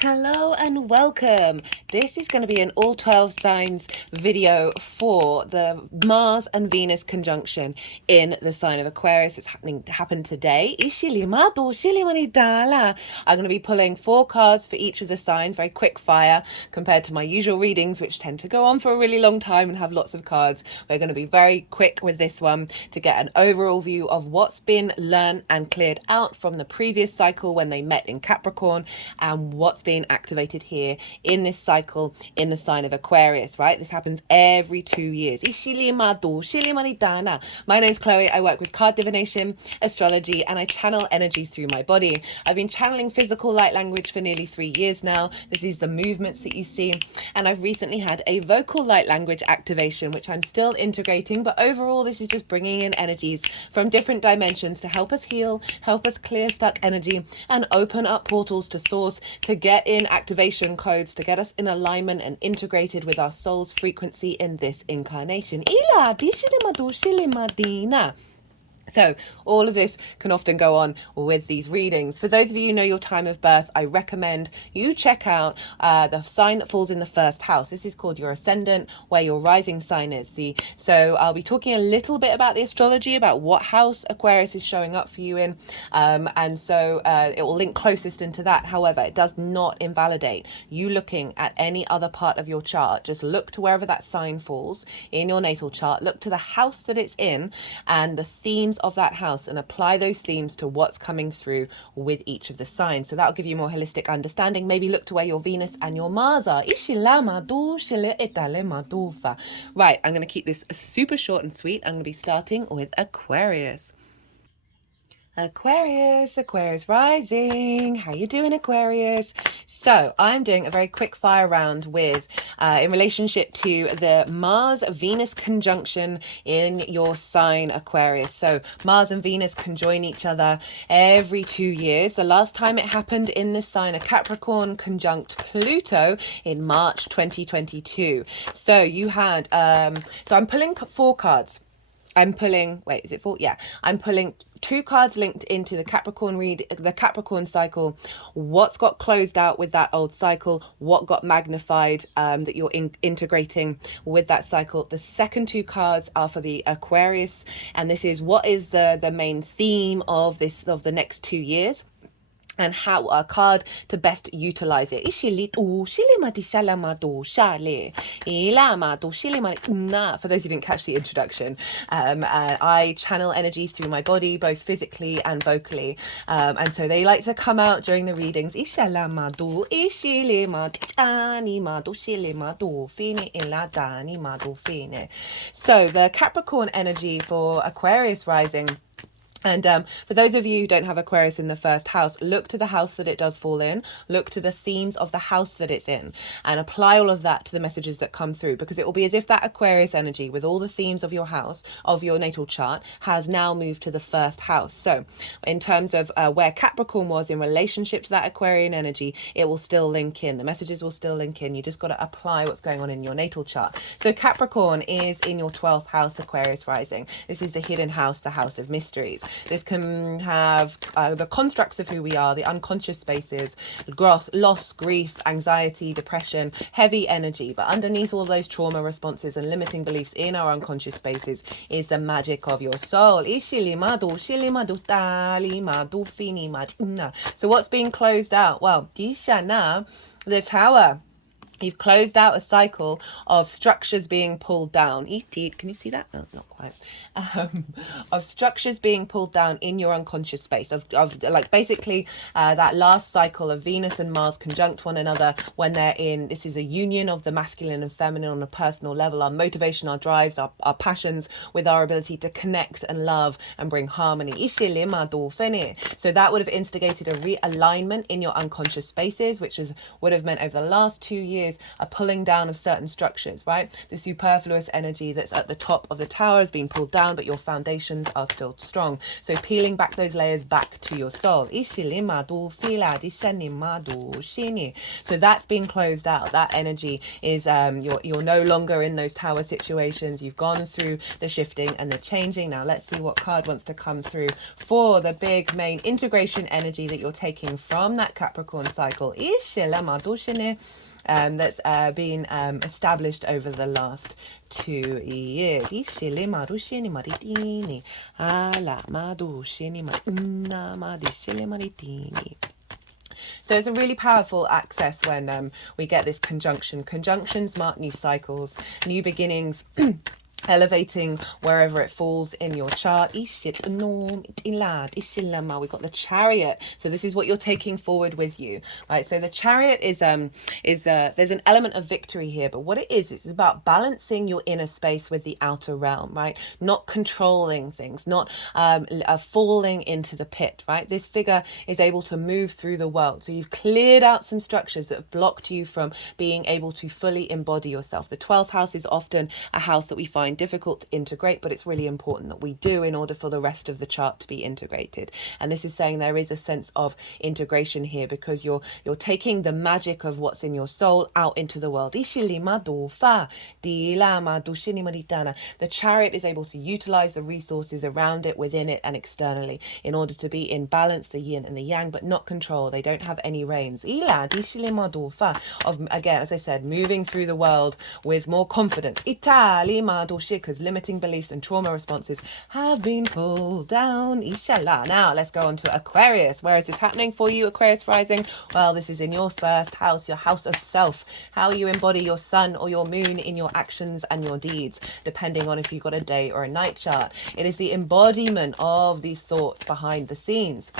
Hello and welcome. This is going to be an all 12 signs video for the Mars and Venus conjunction in the sign of Aquarius. It's happened today. I'm going to be pulling 4 cards for each of the signs, very quick fire compared to my usual readings, which tend to go on for a really long time and have lots of cards. We're going to be very quick with this one to get an overall view of what's been learned and cleared out from the previous cycle when they met in Capricorn and what's being activated here in this cycle in the sign of Aquarius, right? This happens every 2 years. My name's Chloe. I work with card divination, astrology, and I channel energies through my body. I've been channeling physical light language for nearly 3 years now. This is the movements that you see. And I've recently had a vocal light language activation, which I'm still integrating. But overall, this is just bringing in energies from different dimensions to help us heal, help us clear stuck energy, and open up portals to source to get in activation codes to get us in alignment and integrated with our soul's frequency in this incarnation. So all of this can often go on with these readings. For those of you who know your time of birth, I recommend you check out the sign that falls in the first house. This is called your ascendant, where your rising sign is. So I'll be talking a little bit about the astrology, about what house Aquarius is showing up for you in. And so it will link closest into that. However, it does not invalidate you looking at any other part of your chart. Just look to wherever that sign falls in your natal chart. Look to the house that it's in and the themes of that house and apply those themes to what's coming through with each of the signs. So that'll give you more holistic understanding. Maybe look to where your Venus and your Mars are. Right, I'm going to keep this super short and sweet. I'm going to be starting with Aquarius. Aquarius rising. How you doing, Aquarius? So I'm doing a very quick fire round with in relationship to the Mars-Venus conjunction in your sign, Aquarius. So Mars and Venus conjoin each other every 2 years. The last time it happened in this sign, a Capricorn conjunct Pluto in March 2022. So you had, so I'm pulling 4 cards. I'm pulling, wait, is it 4? Yeah, I'm pulling 2 cards linked into the Capricorn cycle. What's got closed out with that old cycle? What got magnified that you're integrating with that cycle? The second 2 cards are for the Aquarius, and this is what is the main theme of the next 2 years, and how a card to best utilize it. For those who didn't catch the introduction, I channel energies through my body, both physically and vocally, and so they like to come out during the readings. So the Capricorn energy for Aquarius rising. And for those of you who don't have Aquarius in the first house, look to the house that it does fall in, look to the themes of the house that it's in, and apply all of that to the messages that come through, because it will be as if that Aquarius energy with all the themes of your house, of your natal chart, has now moved to the first house. So in terms of where Capricorn was in relationship to that Aquarian energy, it will still link in. The messages will still link in. You just got to apply what's going on in your natal chart. So Capricorn is in your 12th house, Aquarius rising. This is the hidden house, the house of mysteries. This can have the constructs of who we are, the unconscious spaces, growth, loss, grief, anxiety, depression, heavy energy. But underneath all those trauma responses and limiting beliefs in our unconscious spaces is the magic of your soul. So what's being closed out? Well, the Tower. You've closed out a cycle of structures being pulled down. Can you see that? No, not quite. Of structures being pulled down in your unconscious space. Of like basically that last cycle of Venus and Mars conjunct one another when they're in. This is a union of the masculine and feminine on a personal level. Our motivation, our drives, our passions, with our ability to connect and love and bring harmony. So that would have instigated a realignment in your unconscious spaces, which would have meant over the last 2 years is a pulling down of certain structures, right? The superfluous energy that's at the top of the tower is being pulled down, but your foundations are still strong. So peeling back those layers back to your soul. So that's being closed out. That energy is you're no longer in those tower situations. You've gone through the shifting and the changing. Now let's see what card wants to come through for the big main integration energy that you're taking from that Capricorn cycle. That's been established over the last 2 years. So it's a really powerful access when we get this conjunction. Conjunctions mark new cycles, new beginnings, elevating wherever it falls in your chart. We got the Chariot. So this is what you're taking forward with you, right? So the Chariot is there's an element of victory here, but what it is, it's about balancing your inner space with the outer realm, right? Not controlling things, not falling into the pit, right? This figure is able to move through the world. So you've cleared out some structures that have blocked you from being able to fully embody yourself. The 12th house is often a house that we find difficult to integrate, but it's really important that we do in order for the rest of the chart to be integrated. And this is saying there is a sense of integration here because you're taking the magic of what's in your soul out into the world. The Chariot is able to utilize the resources around it, within it, and externally in order to be in balance, the yin and the yang, but not control. They don't have any reins. Of, again, as I said, moving through the world with more confidence. Because limiting beliefs and trauma responses have been pulled down. Inshallah. Now let's go on to Aquarius. Where is this happening for you, Aquarius rising? Well, this is in your first house, your house of self. How you embody your sun or your moon in your actions and your deeds, depending on if you've got a day or a night chart. It is the embodiment of these thoughts behind the scenes.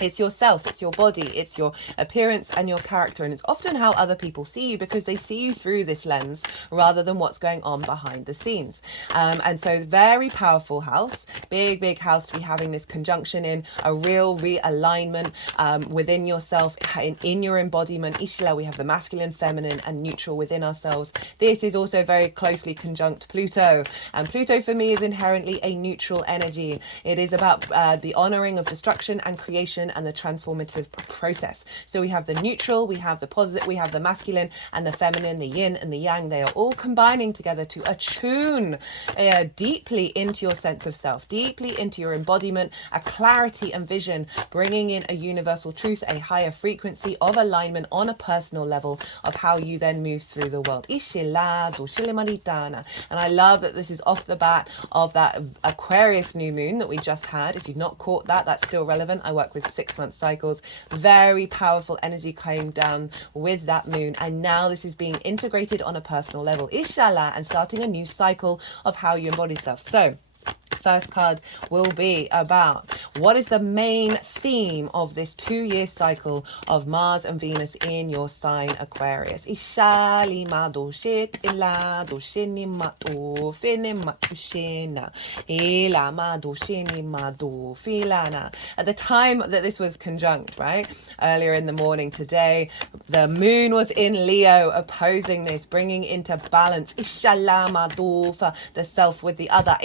It's yourself, it's your body, it's your appearance and your character, and it's often how other people see you because they see you through this lens rather than what's going on behind the scenes. And so very powerful house, big house to be having this conjunction in, a real realignment within yourself, in your embodiment. Ishla, we have the masculine, feminine and neutral within ourselves. This is also very closely conjunct Pluto, and Pluto for me is inherently a neutral energy. It is about the honoring of destruction and creation and the transformative process. So we have the neutral, we have the positive, we have the masculine and the feminine, the yin and the yang. They are all combining together to attune deeply into your sense of self, deeply into your embodiment, a clarity and vision, bringing in a universal truth, a higher frequency of alignment on a personal level of how you then move through the world. And I love that this is off the bat of that Aquarius new moon that we just had. If you've not caught that, that's still relevant. I work with 6-month cycles. Very powerful energy came down with that moon, and now this is being integrated on a personal level, inshallah, and starting a new cycle of how you embody yourself. So first card will be about what is the main theme of this 2-year cycle of Mars and Venus in your sign Aquarius. At the time that this was conjunct, right, earlier in the morning today, the moon was in Leo, opposing this, bringing into balance the self with the other,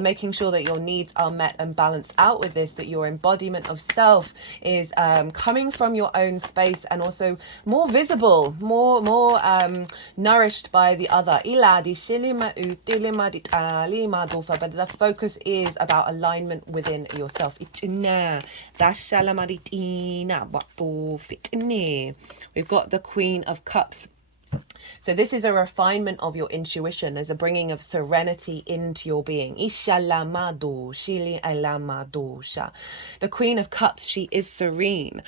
making sure that your needs are met and balanced out with this, that your embodiment of self is coming from your own space and also more visible, more nourished by the other. But the focus is about alignment within yourself. We've got the Queen of Cups. So this is a refinement of your intuition. There's a bringing of serenity into your being. The Queen of Cups, she is serene.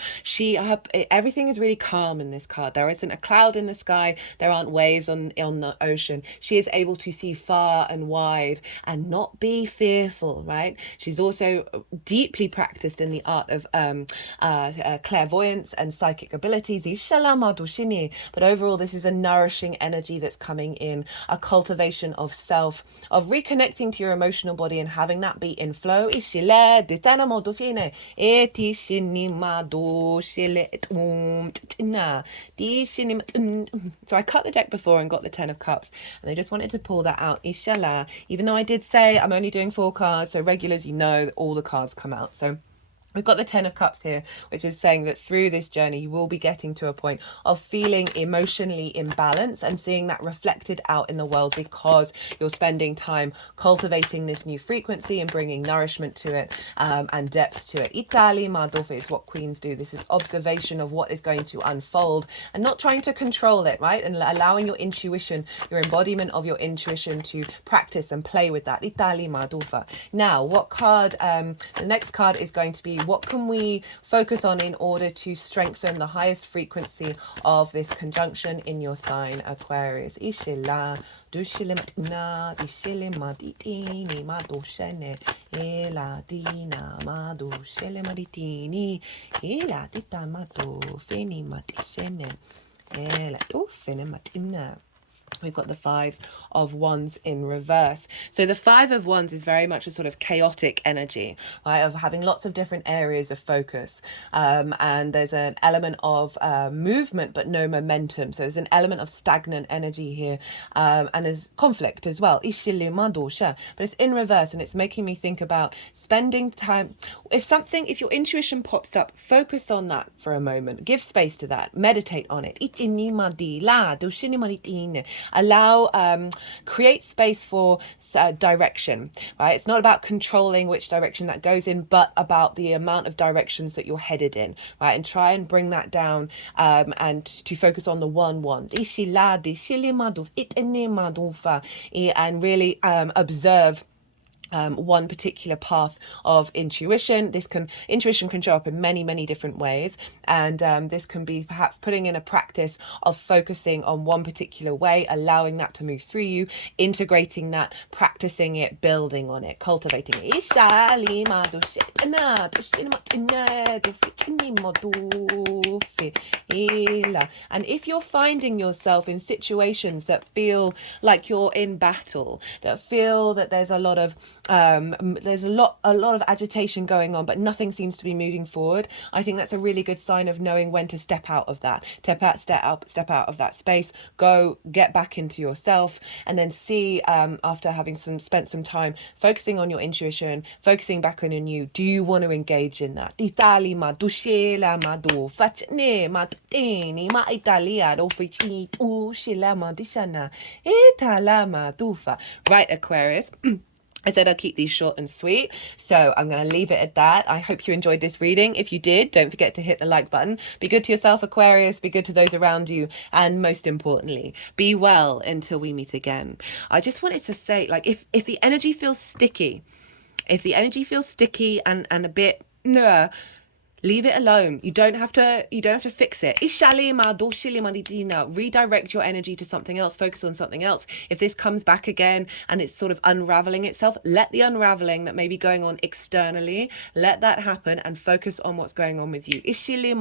Everything is really calm in this card. There isn't a cloud in the sky. There aren't waves on the ocean. She is able to see far and wide and not be fearful, right? She's also deeply practiced in the art of clairvoyance and psychic abilities. But overall, this is a nourishing energy that's coming in, a cultivation of self, of reconnecting to your emotional body and having that be in flow. So I cut the deck before and got the 10 of Cups, and I just wanted to pull that out. Inshallah. Even though I did say I'm only doing 4 cards, so regulars, you know that all the cards come out. So we've got the 10 of Cups here, which is saying that through this journey, you will be getting to a point of feeling emotionally imbalanced and seeing that reflected out in the world because you're spending time cultivating this new frequency and bringing nourishment to it and depth to it. Itali Madolfe is what queens do. This is observation of what is going to unfold and not trying to control it, right? And allowing your intuition, your embodiment of your intuition to practice and play with that. Itali Madolfa. Now, what card? The next card is going to be, what can we focus on in order to strengthen the highest frequency of this conjunction in your sign, Aquarius? Ishila, dushile matina, dishile maditini, madoshene, ela dina, madoshele maditini, ela dita mado, feni matishene, ela dofene matina. We've got the 5 of Wands in reverse. So the 5 of Wands is very much a sort of chaotic energy, right? Of having lots of different areas of focus. And there's an element of movement, but no momentum. So there's an element of stagnant energy here. And there's conflict as well. But it's in reverse, and it's making me think about spending time. If your intuition pops up, focus on that for a moment. Give space to that. Meditate on it. Allow, create space for direction, right? It's not about controlling which direction that goes in, but about the amount of directions that you're headed in, right? And try and bring that down and to focus on the one. And really observe one particular path of intuition. Intuition can show up in many different ways, and this can be perhaps putting in a practice of focusing on one particular way, allowing that to move through you, integrating that, practicing it, building on it, cultivating it. And if you're finding yourself in situations that feel like you're in battle, that feel that there's a lot of agitation going on, but nothing seems to be moving forward, I think that's a really good sign of knowing when to step out of that, step out of that space, go get back into yourself, and then see, after having spent some time focusing on your intuition, focusing back on you, do you want to engage in that? Right, Aquarius. I said I'll keep these short and sweet, so I'm going to leave it at that. I hope you enjoyed this reading. If you did, don't forget to hit the like button. Be good to yourself, Aquarius. Be good to those around you. And most importantly, be well until we meet again. I just wanted to say, like, if the energy feels sticky, and a bit... leave it alone. You don't have to fix it. Redirect your energy to something else. Focus on something else. If this comes back again and it's sort of unraveling itself, let the unraveling that may be going on externally, let that happen and focus on what's going on with you. Right,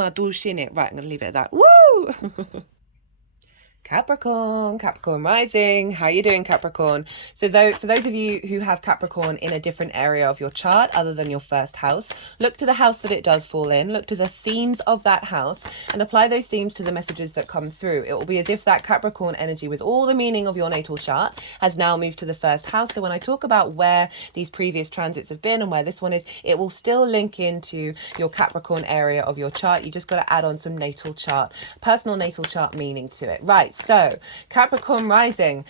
I'm going to leave it at that. Woo! Capricorn rising. How you doing, Capricorn? So for those of you who have Capricorn in a different area of your chart other than your first house, look to the house that it does fall in, look to the themes of that house and apply those themes to the messages that come through. It will be as if that Capricorn energy with all the meaning of your natal chart has now moved to the first house. So when I talk about where these previous transits have been and where this one is, it will still link into your Capricorn area of your chart. You just got to add on some personal natal chart meaning to it. Right. So Capricorn rising,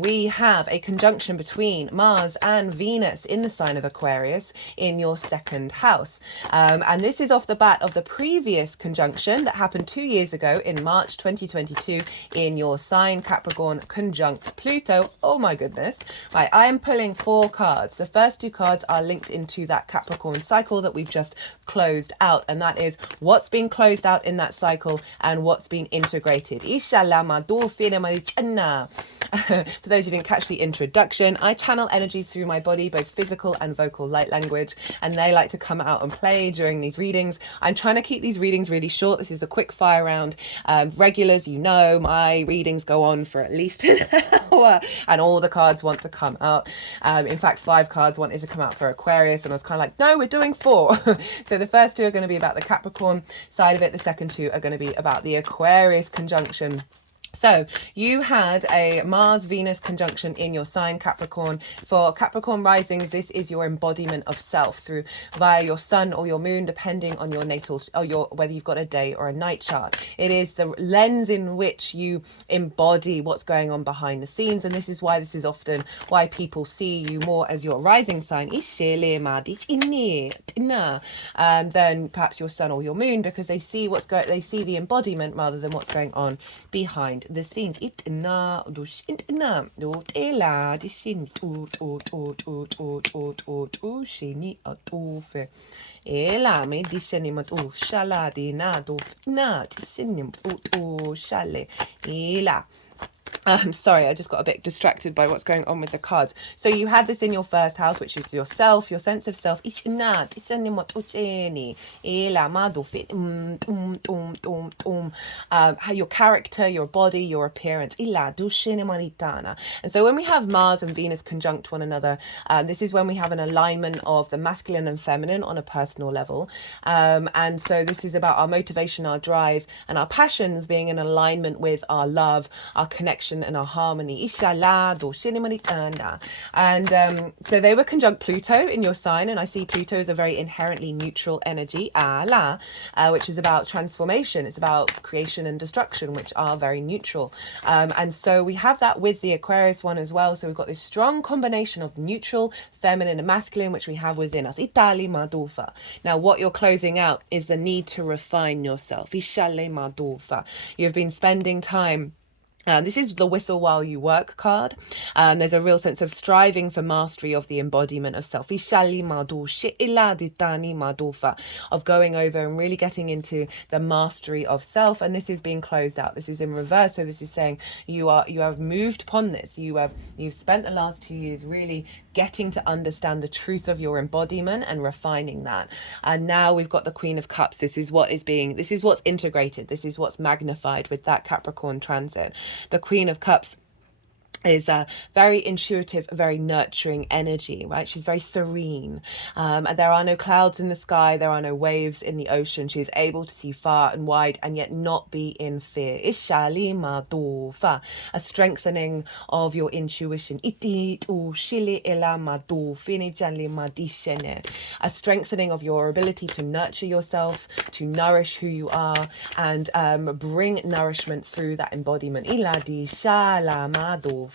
we have a conjunction between Mars and Venus in the sign of Aquarius in your second house. And this is off the bat of the previous conjunction that happened 2 years ago in March 2022 in your sign, Capricorn conjunct Pluto. Oh my goodness. Right, I am pulling 4 cards. The first 2 cards are linked into that Capricorn cycle that we've just closed out. And that is what's been closed out in that cycle and what's been integrated. Inshallah. For those who didn't catch the introduction, I channel energies through my body, both physical and vocal light language, and they like to come out and play during these readings. I'm trying to keep these readings really short. This is a quick fire round. Regulars, you know, my readings go on for at least an hour, and all the cards want to come out. In fact, 5 cards wanted to come out for Aquarius, and I was kind of like, no, we're doing 4. So the first 2 are going to be about the Capricorn side of it. The second 2 are going to be about the Aquarius conjunction. So you had a Mars-Venus conjunction in your sign, Capricorn. For Capricorn risings, this is your embodiment of self through via your sun or your moon, depending on your natal or your whether you've got a day or a night chart. It is the lens in which you embody what's going on behind the scenes, and this is often why people see you more as your rising sign, than perhaps your sun or your moon, because they see the embodiment rather than what's going on behind the scenes. I'm sorry, I just got a bit distracted by what's going on with the cards. So you had this in your first house, which is yourself, your sense of self. Your character, your body, your appearance. And so when we have Mars and Venus conjunct one another, this is when we have an alignment of the masculine and feminine on a personal level. And so this is about our motivation, our drive, and our passions being in alignment with our love, our connection, and our harmony. And so they were conjunct Pluto in your sign, and I see Pluto as a very inherently neutral energy, which is about transformation. It's about creation and destruction, which are very neutral. And so we have that with the Aquarius one as well. So we've got this strong combination of neutral, feminine, and masculine, which we have within us. Now, what you're closing out is the need to refine yourself. You've been spending time. This is the whistle while you work card. There's a real sense of striving for mastery of the embodiment of self. Of going over and really getting into the mastery of self. And this is being closed out. This is in reverse. So this is saying you have moved upon this. You've spent the last 2 years really getting to understand the truth of your embodiment and refining that. And now we've got the Queen of Cups. This is what's integrated. This is what's magnified with that Capricorn transit. The Queen of Cups is a very intuitive, very nurturing energy, right? She's very serene. And there are no clouds in the sky. There are no waves in the ocean. She is able to see far and wide and yet not be in fear. A strengthening of your intuition. A strengthening of your ability to nurture yourself, to nourish who you are, and bring nourishment through that embodiment.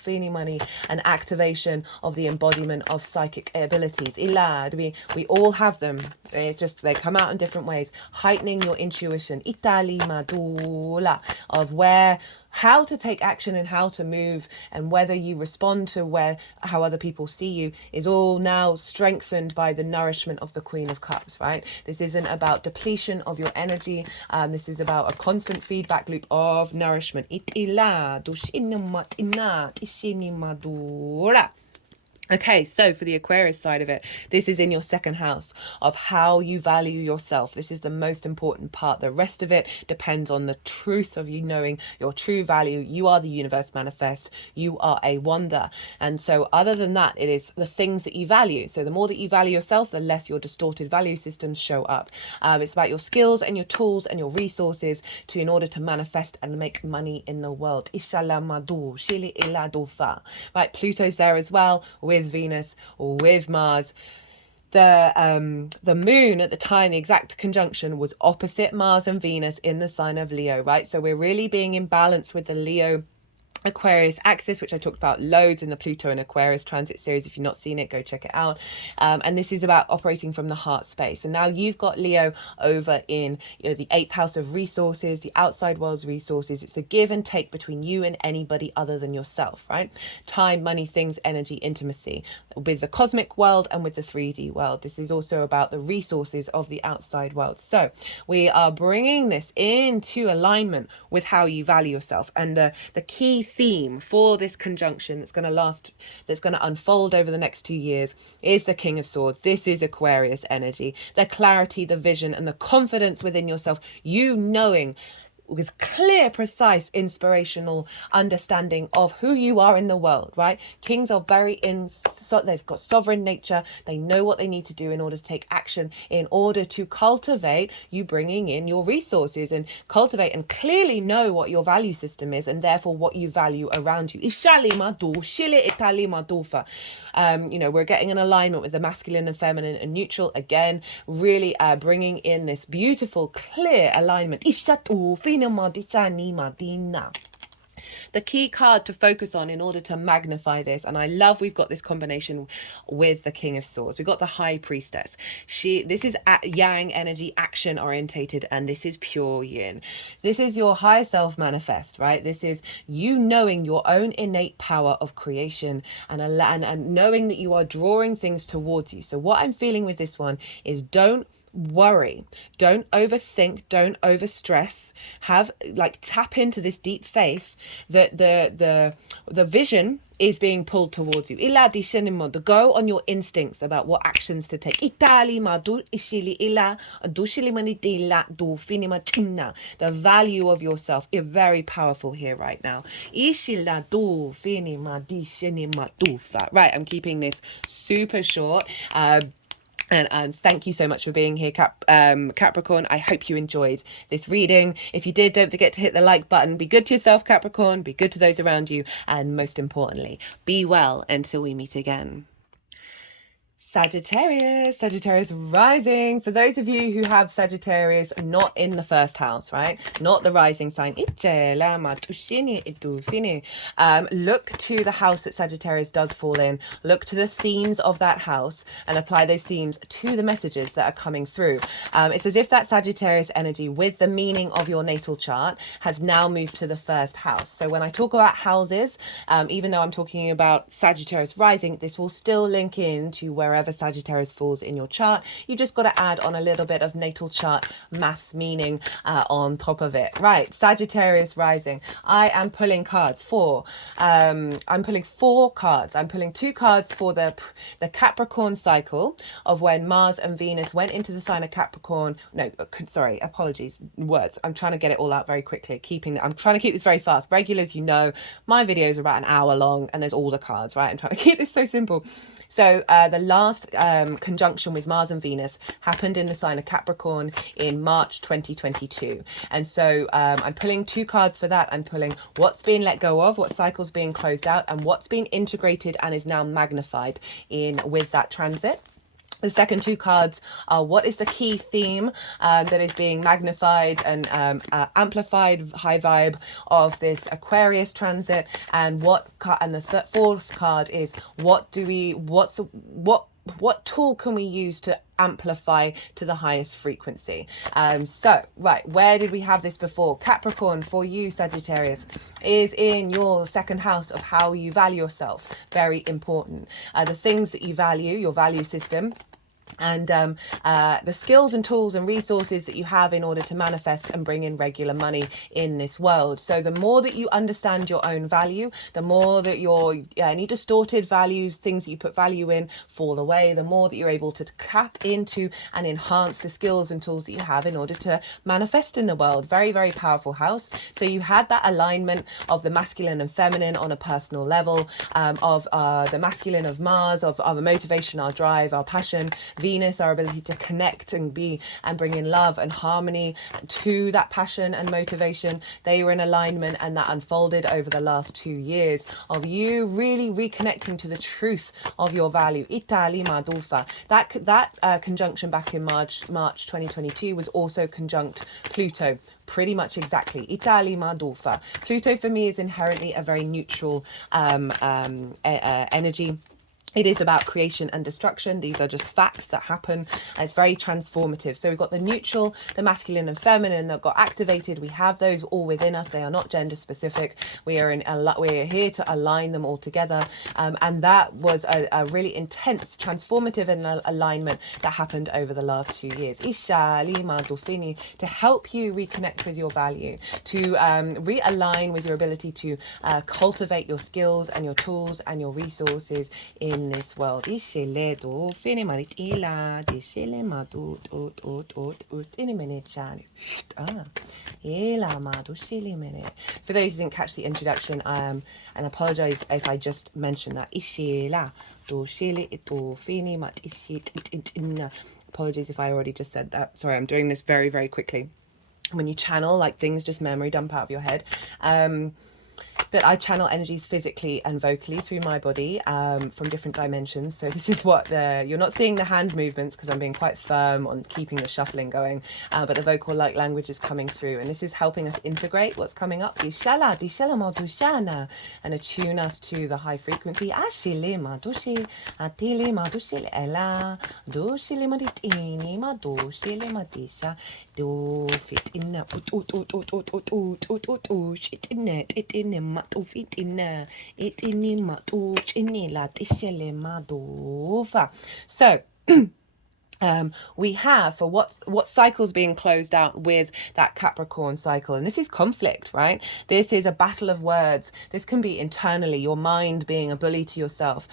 Money, an activation of the embodiment of psychic abilities. We all have them. They come out in different ways. Heightening your intuition. Of how to take action and how to move, and whether you respond to how other people see you is all now strengthened by the nourishment of the Queen of Cups, right? This isn't about depletion of your energy. This is about a constant feedback loop of nourishment. Okay, so for the Aquarius side of it, this is in your second house of how you value yourself. This is the most important part. The rest of it depends on the truth of you knowing your true value. You are the universe manifest. You are a wonder. And so other than that, it is the things that you value. So the more that you value yourself, the less your distorted value systems show up. It's about your skills and your tools and your resources in order to manifest and make money in the world. Right, Pluto's there as well with Venus or with Mars. The moon at the time, the exact conjunction was opposite Mars and Venus in the sign of Leo, right? So we're really being in balance with the Leo Aquarius axis, which I talked about loads in the Pluto and Aquarius transit series. If you've not seen it, go check it out. And this is about operating from the heart space. And now you've got Leo over in, you know, the 8th house of resources, the outside world's resources. It's the give and take between you and anybody other than yourself, right? Time, money, things, energy, intimacy with the cosmic world and with the 3D world. This is also about the resources of the outside world. So we are bringing this into alignment with how you value yourself. And the key theme for this conjunction that's going to unfold over the next 2 years is the King of Swords. This is Aquarius energy, the clarity, the vision, and the confidence within yourself, you knowing with clear, precise, inspirational understanding of who you are in the world, right? Kings are they've got sovereign nature. They know what they need to do in order to take action, in order to cultivate you bringing in your resources and cultivate and clearly know what your value system is and therefore what you value around you. We're getting an alignment with the masculine and feminine and neutral again, really bringing in this beautiful, clear alignment. The key card to focus on in order to magnify this, and I love we've got this combination with the King of Swords. We've got the High Priestess. This is yang energy, action orientated, and this is pure yin. This is your higher self manifest, right? This is you knowing your own innate power of creation and knowing that you are drawing things towards you. So what I'm feeling with this one is don't worry, don't overthink, don't overstress, tap into this deep faith that the vision is being pulled towards you. Go on your instincts about what actions to take. The value of yourself is very powerful here right now. Right, I'm keeping this super short. And thank you so much for being here, Capricorn. I hope you enjoyed this reading. If you did, don't forget to hit the like button. Be good to yourself, Capricorn. Be good to those around you. And most importantly, be well until we meet again. Sagittarius rising. For those of you who have Sagittarius not in the first house, right? Not the rising sign. Look to the house that Sagittarius does fall in. Look to the themes of that house and apply those themes to the messages that are coming through. It's as if that Sagittarius energy with the meaning of your natal chart has now moved to the first house. So when I talk about houses, even though I'm talking about Sagittarius rising, this will still link in to wherever Sagittarius falls in your chart. You just got to add on a little bit of natal chart maths on top of it. Right, Sagittarius rising. I am pulling cards for, I'm pulling 4 cards. I'm pulling 2 cards for the Capricorn cycle of when Mars and Venus went into the sign of Capricorn. No, sorry, apologies, words. I'm trying to get it all out very quickly. I'm trying to keep this very fast. Regulars, you know, my videos are about an hour long and there's all the cards, right? I'm trying to keep this so simple. So the last conjunction with Mars and Venus happened in the sign of Capricorn in March 2022. And so I'm pulling 2 cards for that. I'm pulling what's being let go of, what cycle's being closed out, and what's being integrated and is now magnified in with that transit. The second 2 cards are what is the key theme that is being magnified and amplified, high vibe of this Aquarius transit, and the fourth card is what tool can we use to amplify to the highest frequency. So right, where did we have this before? Capricorn for you, Sagittarius, is in your second house of how you value yourself. Very important. The things that you value, your value system, and the skills and tools and resources that you have in order to manifest and bring in regular money in this world. So the more that you understand your own value, the more that any distorted values, things that you put value in, fall away, the more that you're able to tap into and enhance the skills and tools that you have in order to manifest in the world. Very, very powerful house. So you had that alignment of the masculine and feminine on a personal level, of the masculine of Mars, of our motivation, our drive, our passion, Venus, our ability to connect and bring in love and harmony to that passion and motivation. They were in alignment, and that unfolded over the last 2 years of you really reconnecting to the truth of your value. Itali Madufa. That conjunction back in March 2022 was also conjunct Pluto. Pretty much exactly. Itali Madufa. Pluto for me is inherently a very neutral energy. It is about creation and destruction. These are just facts that happen. It's very transformative. So we've got the neutral, the masculine and feminine that got activated. We have those all within us. They are not gender specific. We're here to align them all together. And that was a really intense, transformative alignment that happened over the last 2 years. Isha Lima Dolfini, to help you reconnect with your value, to realign with your ability to cultivate your skills and your tools and your resources in this world. For those who didn't catch the introduction, and apologize if I just mentioned that. Apologies if I already just said that. Sorry, I'm doing this very, very quickly. When you channel, like things just memory dump out of your head. That I channel energies physically and vocally through my body from different dimensions. So this is what you're not seeing the hand movements because I'm being quite firm on keeping the shuffling going, but the vocal like language is coming through, and this is helping us integrate what's coming up, and attune us to the high frequency. So we have for what cycle's being closed out with that Capricorn cycle, and this is conflict, right? This is a battle of words. This can be internally, your mind being a bully to yourself,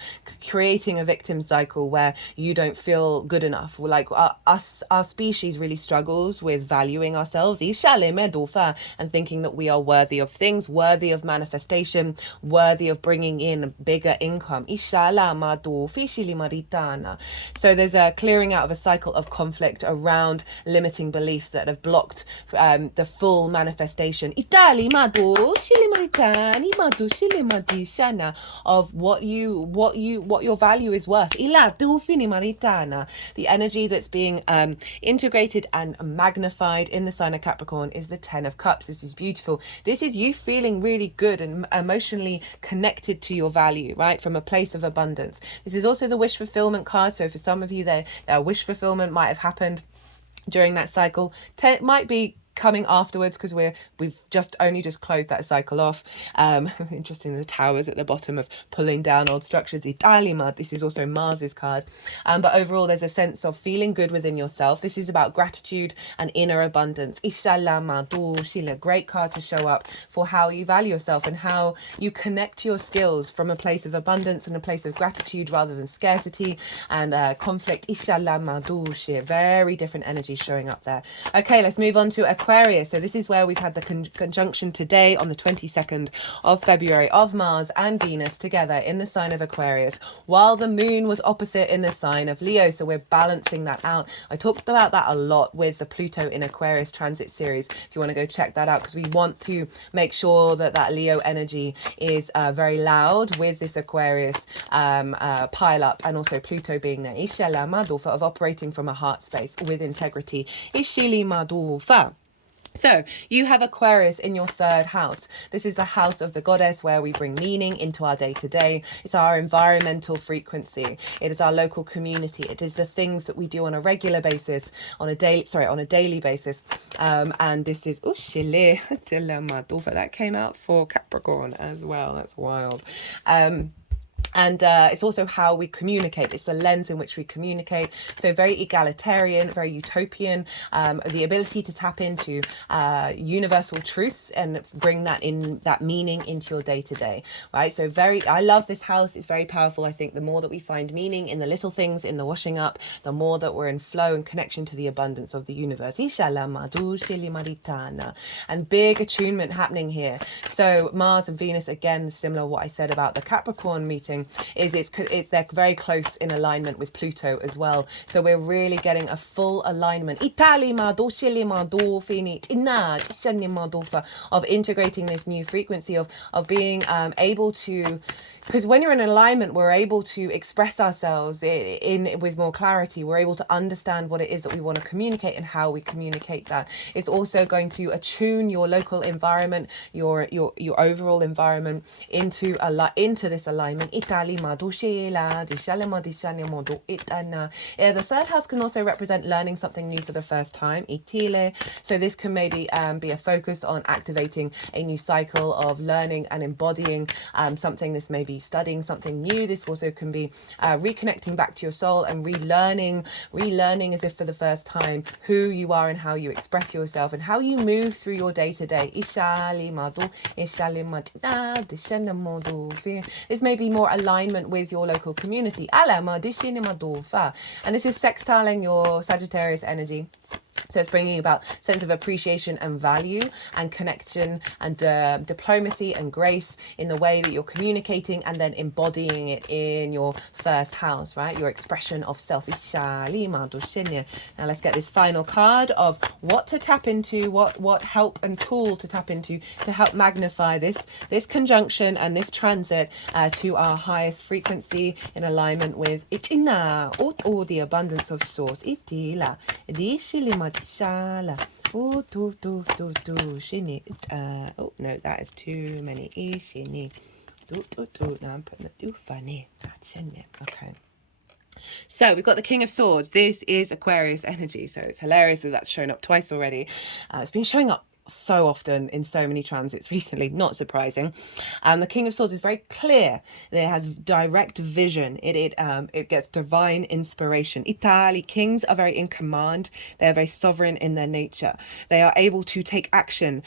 creating a victim cycle where you don't feel good enough. Like our species really struggles with valuing ourselves and thinking that we are worthy of things, worthy of manifestation, worthy of bringing in bigger income. So there's a clearing out of a cycle of conflict around limiting beliefs that have blocked the full manifestation of what your value is worth. The energy that's being integrated and magnified in the sign of Capricorn is the 10 of Cups. This is beautiful. This is you feeling really good and emotionally connected to your value, right? From a place of abundance. This is also the wish fulfillment card. So for some of you, their wish fulfillment might have happened during that cycle. Might be coming afterwards because we've just closed that cycle off. Interesting, the towers at the bottom of pulling down old structures. Italima, this is also Mars's card. But overall, there's a sense of feeling good within yourself. This is about gratitude and inner abundance. Great card to show up for how you value yourself and how you connect your skills from a place of abundance and a place of gratitude rather than scarcity and conflict. Very different energies showing up there. Okay, let's move on to Aquarius. So this is where we've had the conjunction today on the 22nd of February of Mars and Venus together in the sign of Aquarius, while the moon was opposite in the sign of Leo. So we're balancing that out. I talked about that a lot with the Pluto in Aquarius transit series, if you want to go check that out, because we want to make sure that Leo energy is very loud with this Aquarius pile up, and also Pluto being there. Ishala Madufa, of operating from a heart space with integrity. Ishili Madufa. So you have Aquarius in your 3rd house. This is the house of the goddess, where we bring meaning into our day-to-day. It's our environmental frequency. It is our local community. It is the things that we do on a regular basis, on a daily basis. And this is that came out for Capricorn as well. That's wild. And it's also how we communicate. It's the lens in which we communicate. So very egalitarian, very utopian. The ability to tap into universal truths and bring that meaning into your day to day, right? So I love this house. It's very powerful. I think the more that we find meaning in the little things, in the washing up, the more that we're in flow and connection to the abundance of the universe. And big attunement happening here. So Mars and Venus, again, similar to what I said about the Capricorn meeting. happening is they're very close in alignment with Pluto as well. So we're really getting a full alignment of integrating this new frequency of being able to, because when you're in alignment, we're able to express ourselves in with more clarity. We're able to understand what it is that we want to communicate and how we communicate that. It's also going to attune your local environment, your overall environment into this alignment. The third house can also represent learning something new for the first time. So this can maybe be a focus on activating a new cycle of learning and embodying something. This may be studying something new. This also can be reconnecting back to your soul and relearning as if for the first time who you are and how you express yourself and how you move through your day-to-day. This may be more alignment with your local community. And this is sextiling your Sagittarius energy. So it's bringing about sense of appreciation and value and connection and diplomacy and grace in the way that you're communicating and then embodying it in your first house, right? Your expression of self. Now let's get this final card of what to tap into, what help and tool to tap into to help magnify this conjunction and this transit to our highest frequency in alignment with the abundance of source. Oh no, that is too many. Now I'm putting the funny. Okay. So we've got the King of Swords. This is Aquarius energy. So it's hilarious that that's shown up twice already. It's been showing up so often in so many transits recently, not surprising. The King of Swords is very clear. It has direct vision. It gets divine inspiration. Kings are very in command. They are very sovereign in their nature. They are able to take action,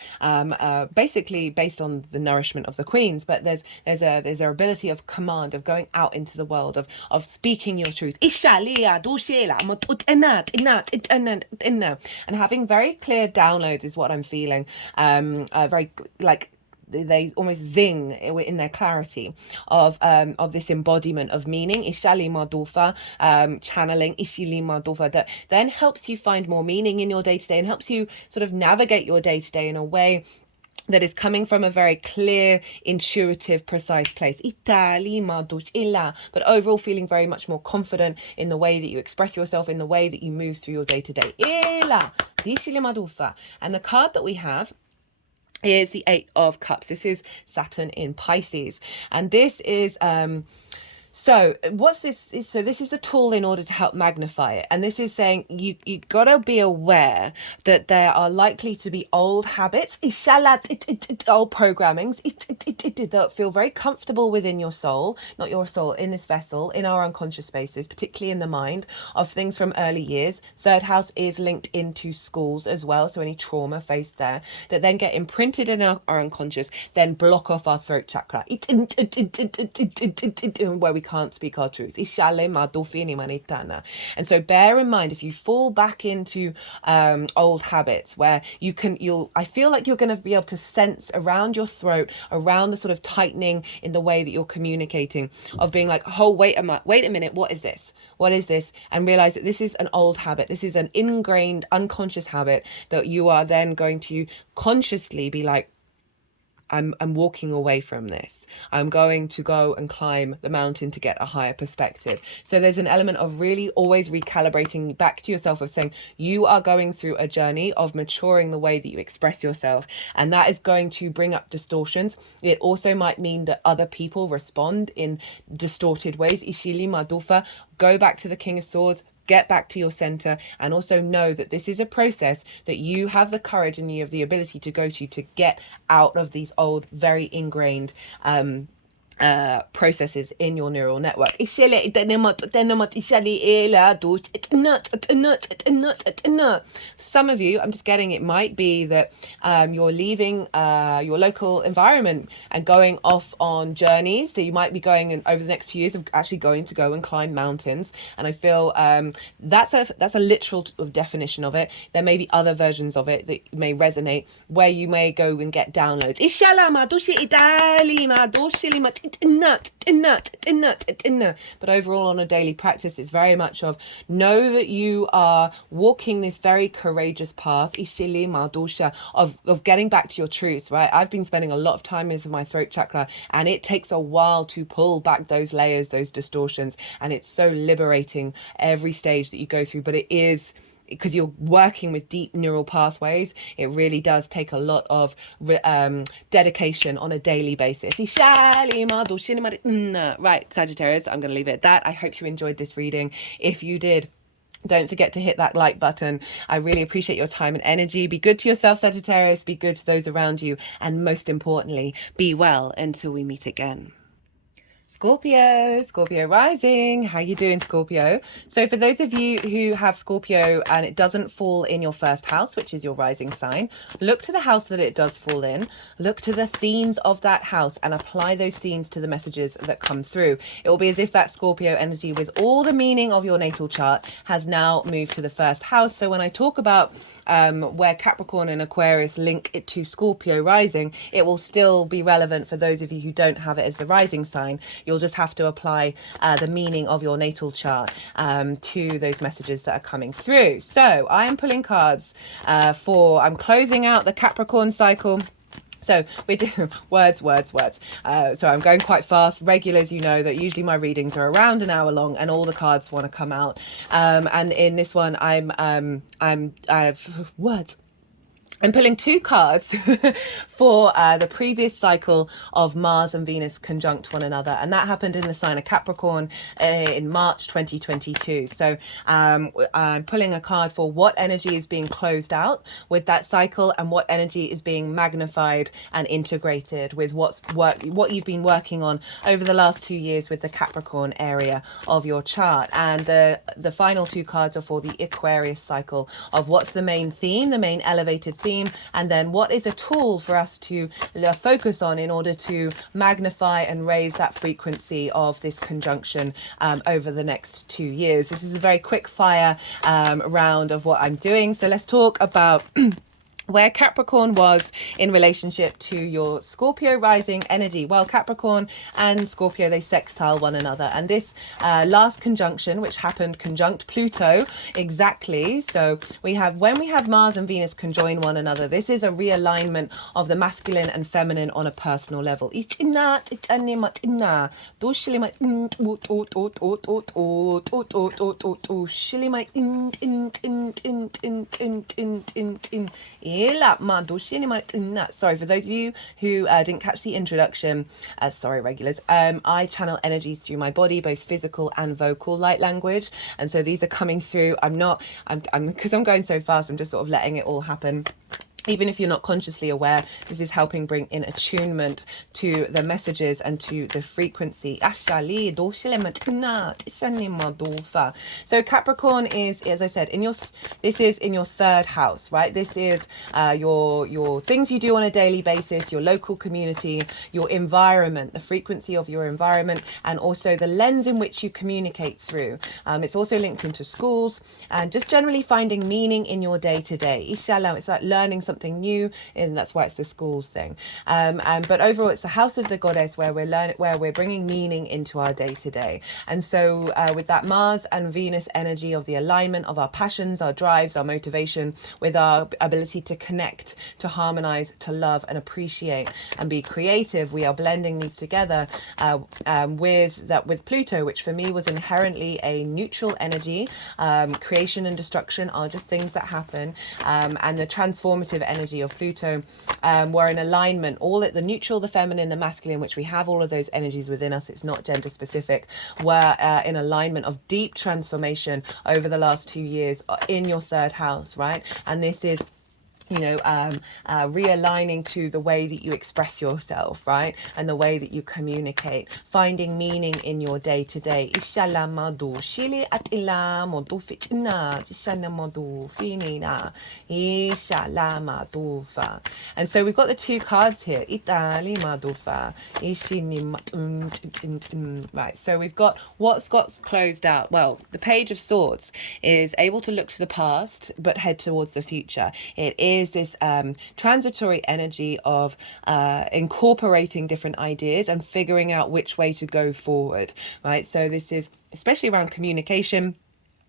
basically based on the nourishment of the queens. But there's their ability of command, of going out into the world, of speaking your truth, and having very clear downloads is what I'm feeling. Very like they almost zing in their clarity of this embodiment of meaning. Channeling that then helps you find more meaning in your day-to-day and helps you sort of navigate your day-to-day in a way that is coming from a very clear, intuitive, precise place. But overall feeling very much more confident in the way that you express yourself, in the way that you move through your day-to-day. And the card that we have is the Eight of Cups. This is Saturn in Pisces. And this is... So what's this? So this is a tool in order to help magnify it. And this is saying you got to be aware that there are likely to be old habits, old programmings that feel very comfortable within your soul, not your soul, in this vessel, in our unconscious spaces, particularly in the mind, of things from early years. Third house is linked into schools as well. So any trauma faced there that then get imprinted in our unconscious, then block off our throat chakra, where we can't speak our truth. And so bear in mind, if you fall back into old habits where I feel like you're going to be able to sense around your throat, around the sort of tightening in the way that you're communicating, of being like, oh, wait a minute, what is this? And realize that this is an old habit. This is an ingrained, unconscious habit that you are then going to consciously be like, I'm walking away from this. I'm going to go and climb the mountain to get a higher perspective. So there's an element of really always recalibrating back to yourself, of saying you are going through a journey of maturing the way that you express yourself. And that is going to bring up distortions. It also might mean that other people respond in distorted ways. Ishili Madufa, go back to the King of Swords. Get back to your center, and also know that this is a process that you have the courage and you have the ability to go to get out of these old, very ingrained processes in your neural network. Some of you, I'm just getting, it might be that you're leaving your local environment and going off on journeys that you might be going in over the next few years, of actually going to go and climb mountains. And I feel that's a literal definition of it. There may be other versions of it that may resonate, where you may go and get downloads. But overall, on a daily practice, it's very much of know that you are walking this very courageous path of getting back to your truth, right? I've been spending a lot of time with my throat chakra, and it takes a while to pull back those layers, those distortions, and it's so liberating every stage that you go through. But it is, because you're working with deep neural pathways, it really does take a lot of dedication on a daily basis. Right, Sagittarius, I'm going to leave it at that. I hope you enjoyed this reading. If you did, don't forget to hit that like button. I really appreciate your time and energy. Be good to yourself, Sagittarius. Be good to those around you. And most importantly, be well until we meet again. Scorpio rising. How you doing, Scorpio? So for those of you who have Scorpio and it doesn't fall in your first house, which is your rising sign, look to the house that it does fall in. Look to the themes of that house and apply those themes to the messages that come through. It will be as if that Scorpio energy, with all the meaning of your natal chart, has now moved to the first house. So when I talk about where Capricorn and Aquarius link it to Scorpio rising, it will still be relevant for those of you who don't have it as the rising sign. You'll just have to apply the meaning of your natal chart to those messages that are coming through. So I am pulling cards I'm closing out the Capricorn cycle. So we're doing words. So I'm going quite fast. Regulars, you know that usually my readings are around an hour long, and all the cards want to come out. And in this one, I have words. I'm pulling two cards for the previous cycle of Mars and Venus conjunct one another, and that happened in the sign of Capricorn in March 2022. So I'm pulling a card for what energy is being closed out with that cycle, and what energy is being magnified and integrated with what you've been working on over the last 2 years with the Capricorn area of your chart. And the final two cards are for the Aquarius cycle of what's the main theme, the main elevated theme, and then what is a tool for us to focus on in order to magnify and raise that frequency of this conjunction over the next 2 years. This is a very quick fire round of what I'm doing. So let's talk about where Capricorn was in relationship to your Scorpio rising energy. Well, Capricorn and Scorpio, they sextile one another. And this last conjunction, which happened conjunct Pluto, exactly. So when we have Mars and Venus conjoin one another, this is a realignment of the masculine and feminine on a personal level. Sorry, for those of you who didn't catch the introduction, sorry, regulars, I channel energies through my body, both physical and vocal light language. And so these are coming through. Because I'm going so fast, I'm just sort of letting it all happen. Even if you're not consciously aware, this is helping bring in attunement to the messages and to the frequency. So Capricorn is, as I said, this is in your third house, right? This is your things you do on a daily basis, your local community, your environment, the frequency of your environment, and also the lens in which you communicate through. It's also linked into schools and just generally finding meaning in your day to day. It's like learning something new, and that's why it's the schools thing. But overall, it's the house of the goddess where we're bringing meaning into our day to day. And so with that Mars and Venus energy of the alignment of our passions, our drives, our motivation, with our ability to connect, to harmonize, to love and appreciate and be creative, we are blending these together with Pluto, which for me was inherently a neutral energy. Creation and destruction are just things that happen, and the transformative energy of Pluto were in alignment, all at the neutral, the feminine, the masculine, which we have all of those energies within us, it's not gender specific, were in alignment of deep transformation over the last 2 years in your third house, right? And this is realigning to the way that you express yourself, right? And the way that you communicate, finding meaning in your day to day. And so we've got the two cards here. Right, so we've got what's got closed out. Well, the Page of Swords is able to look to the past but head towards the future. It is is this transitory energy of incorporating different ideas and figuring out which way to go forward, right? So this is especially around communication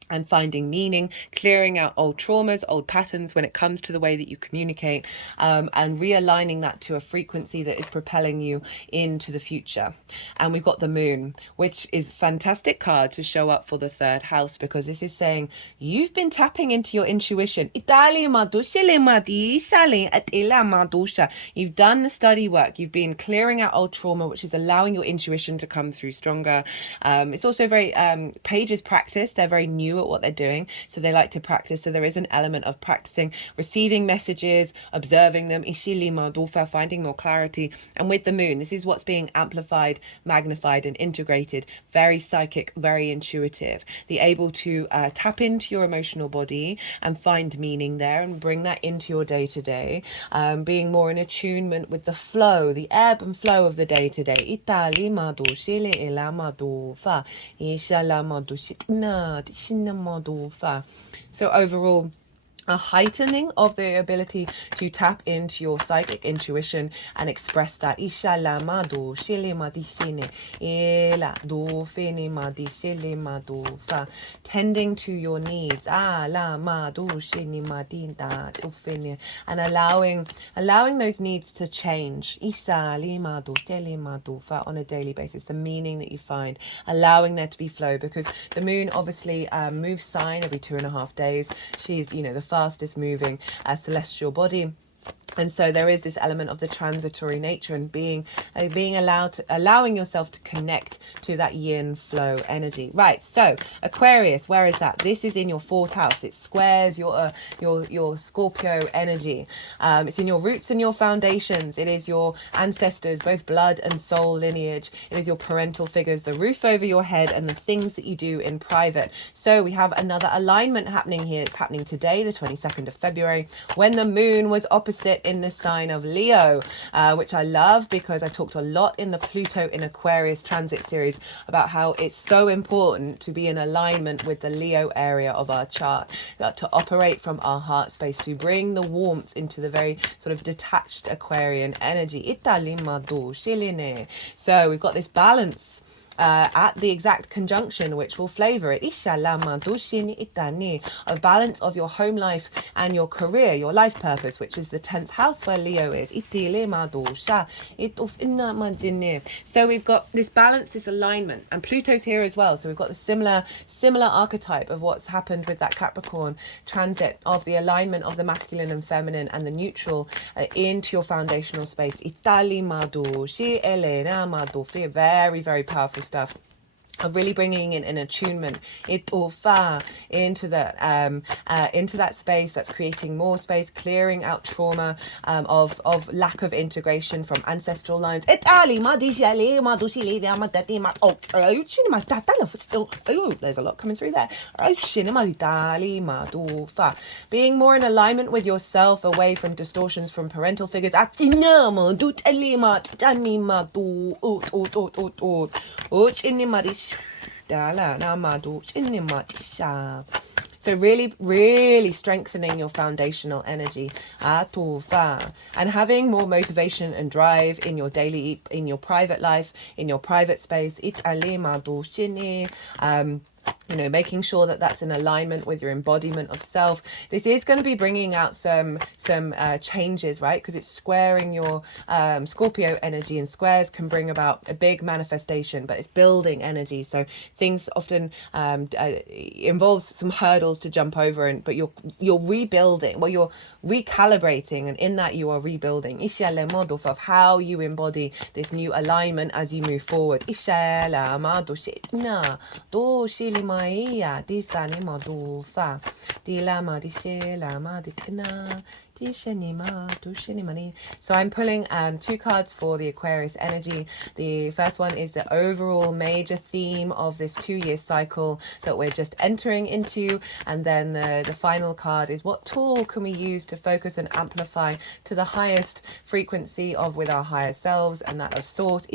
and finding meaning, clearing out old traumas, old patterns when it comes to the way that you communicate, and realigning that to a frequency that is propelling you into the future. And we've got the moon, which is a fantastic card to show up for the third house, because this is saying you've been tapping into your intuition. You've done the study work. You've been clearing out old trauma, which is allowing your intuition to come through stronger. It's also very pages practice. They're very new at what they're doing, so they like to practice. So there is an element of practicing, receiving messages, observing them, finding more clarity. And with the moon, this is what's being amplified, magnified, and integrated. Very psychic, very intuitive. The able to tap into your emotional body and find meaning there and bring that into your day to day, being more in attunement with the flow, the ebb and flow of the day to day. So overall, a heightening of the ability to tap into your psychic intuition and express that. Tending to your needs. And allowing those needs to change on a daily basis. The meaning that you find, allowing there to be flow, because the moon obviously moves sign every 2.5 days. She's, the fastest moving celestial body. And so there is this element of the transitory nature and being allowing yourself to connect to that yin flow energy. Right. So Aquarius, where is that? This is in your 4th house. It squares your Scorpio energy. It's in your roots and your foundations. It is your ancestors, both blood and soul lineage. It is your parental figures, the roof over your head, and the things that you do in private. So we have another alignment happening here. It's happening today, the 22nd of February, when the moon was opposite in the sign of Leo, which I love, because I talked a lot in the Pluto in Aquarius transit series about how it's so important to be in alignment with the Leo area of our chart, to operate from our heart space, to bring the warmth into the very sort of detached Aquarian energy. So we've got this balance at the exact conjunction which will flavor it. A balance of your home life and your career, your life purpose, which is the 10th house where Leo is. So we've got this balance, this alignment, and Pluto's here as well. So we've got the similar archetype of what's happened with that Capricorn transit, of the alignment of the masculine and feminine and the neutral into your foundational space. Very, very powerful stuff of really bringing in an attunement into that space that's creating more space, clearing out trauma of lack of integration from ancestral lines. There's a lot coming through there. Being more in alignment with yourself, away from distortions from parental figures. So really, really strengthening your foundational energy. And having more motivation and drive in your daily, in your private life, in your private space. Making sure that that's in alignment with your embodiment of self. This is going to be bringing out some changes, right? Because it's squaring your Scorpio energy, and squares can bring about a big manifestation, but it's building energy. So things often involves some hurdles to jump over, but you're rebuilding. Well, you're recalibrating, and in that you are rebuilding. Of how you embody this new alignment as you move forward. So I'm pulling 2 cards for the Aquarius energy. The first one is the overall major theme of this 2-year cycle that we're just entering into, and then the final card is what tool can we use to focus and amplify to the highest frequency of with our higher selves, and that of source.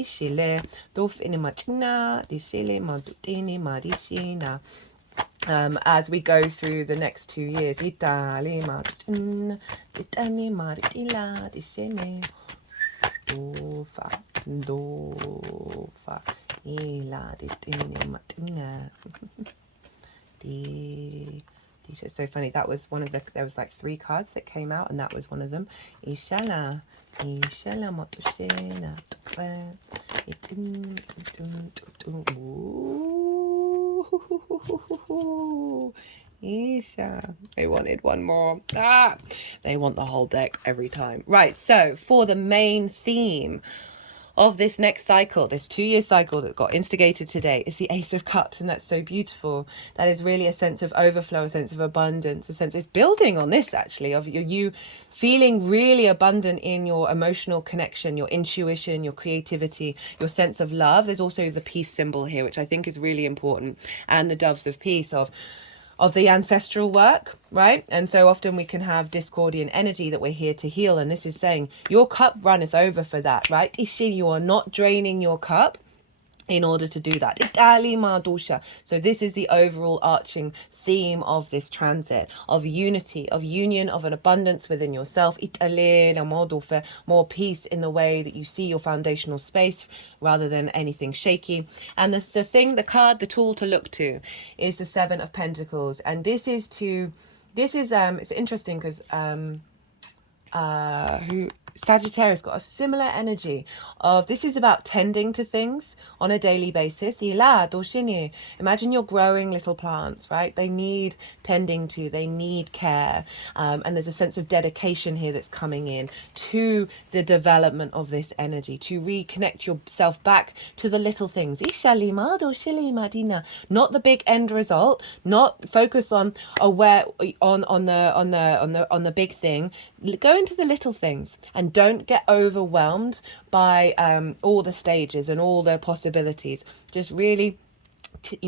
as we go through the next 2 years. It's so funny. That was one of the, there was like 3 cards that came out, and that was one of them. Ishala. Isha. They wanted one more. They want the whole deck every time. Right, so for the main theme of this next cycle, this 2-year cycle that got instigated today, is the Ace of Cups, and that's so beautiful. That is really a sense of overflow, a sense of abundance, a sense, it's building on this actually, of you feeling really abundant in your emotional connection, your intuition, your creativity, your sense of love. There's also the peace symbol here, which I think is really important, and the doves of peace, of the ancestral work, right? And so often we can have discordian energy that we're here to heal. And this is saying your cup runneth over for that, right? Ishi, you are not draining your cup in order to do that. So this is the overall arching theme of this transit, of unity, of union, of an abundance within yourself. More peace in the way that you see your foundational space rather than anything shaky. And the thing, the card, the tool to look to is the 7 of Pentacles. And this is it's interesting because Sagittarius got a similar energy of, this is about tending to things on a daily basis. Imagine you're growing little plants, right? They need tending to, they need care. And there's a sense of dedication here that's coming in to the development of this energy, to reconnect yourself back to the little things. Not the big end result, not focus on the big thing. Go into the little things and don't get overwhelmed by all the stages and all the possibilities. Just really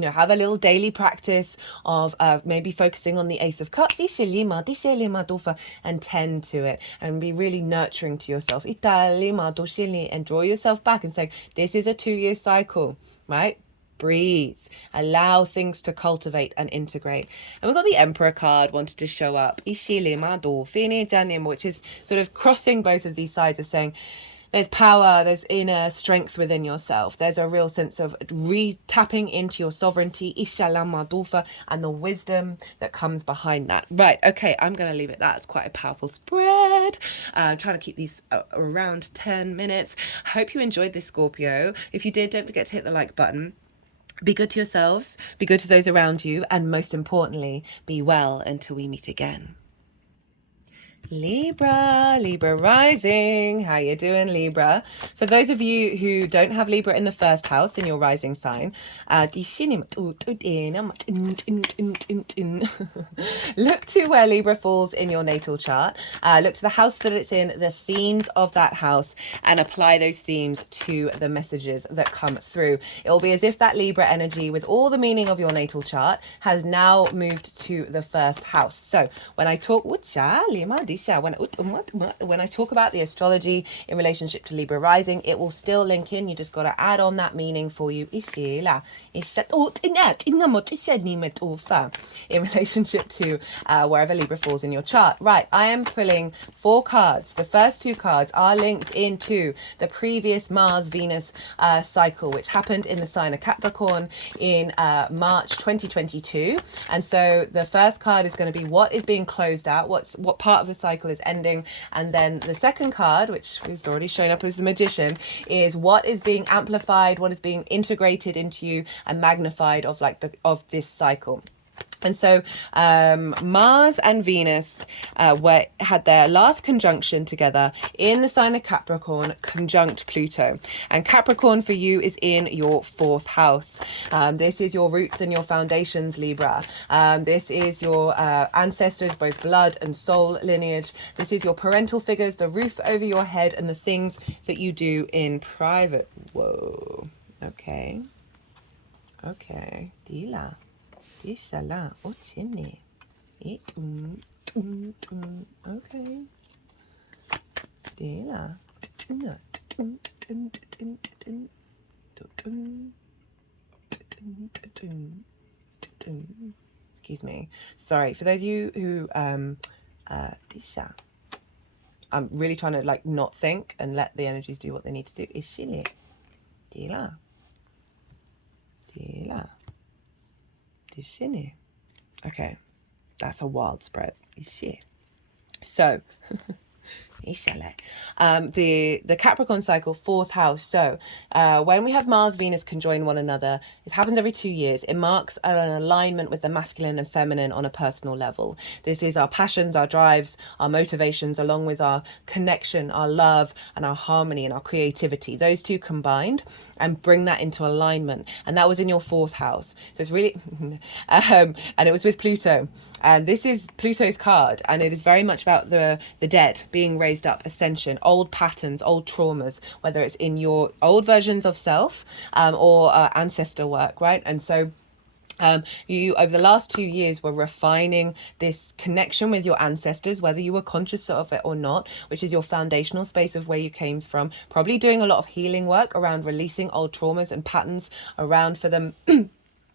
have a little daily practice of maybe focusing on the Ace of Cups and tend to it and be really nurturing to yourself and draw yourself back and say, this is a 2-year cycle, right? Breathe, allow things to cultivate and integrate. And we've got the Emperor card wanted to show up, which is sort of crossing both of these sides of saying there's power, there's inner strength within yourself. There's a real sense of tapping into your sovereignty, and the wisdom that comes behind that. Right, okay, I'm going to leave it. That's quite a powerful spread. I'm trying to keep these around 10 minutes. I hope you enjoyed this, Scorpio. If you did, don't forget to hit the like button. Be good to yourselves, be good to those around you, and most importantly, be well until we meet again. Libra rising. How you doing, Libra? For those of you who don't have Libra in the first house in your rising sign, look to where Libra falls in your natal chart. Look to the house that it's in, the themes of that house, and apply those themes to the messages that come through. It will be as if that Libra energy, with all the meaning of your natal chart, has now moved to the first house. So when I talk when I talk about the astrology in relationship to Libra rising, it will still link in. You just got to add on that meaning for you in relationship to wherever Libra falls in your chart. Right, I am pulling 4 cards. The first 2 cards are linked into the previous Mars-Venus cycle, which happened in the sign of Capricorn in March 2022. And so the first card is going to be what is being closed out, what part of the cycle is ending, and then the second card, which is already showing up as the Magician, is what is being amplified, what is being integrated into you and magnified of this cycle. And so Mars and Venus had their last conjunction together in the sign of Capricorn, conjunct Pluto. And Capricorn for you is in your 4th house. This is your roots and your foundations, Libra. This is your ancestors, both blood and soul lineage. This is your parental figures, the roof over your head, and the things that you do in private. Whoa. Okay. Dila. Ishala, ochene. Okay. Dela. excuse me. Sorry, for those of you who, Disha. I'm really trying to like not think and let the energies do what they need to do. Ishili. Dila. Dila. Dishini. Okay. That's a wild spread. Ishi. So the Capricorn cycle, 4th house. So when we have Mars, Venus conjoin one another, it happens every 2 years. It marks an alignment with the masculine and feminine on a personal level. This is our passions, our drives, our motivations, along with our connection, our love, and our harmony and our creativity. Those two combined and bring that into alignment. And that was in your 4th house. So it's really and it was with Pluto. And this is Pluto's card, and it is very much about the dead being raised up, ascension, old patterns, old traumas, whether it's in your old versions of self or ancestor work, right? And so you over the last 2 years were refining this connection with your ancestors, whether you were conscious of it or not, which is your foundational space of where you came from, probably doing a lot of healing work around releasing old traumas and patterns around for them.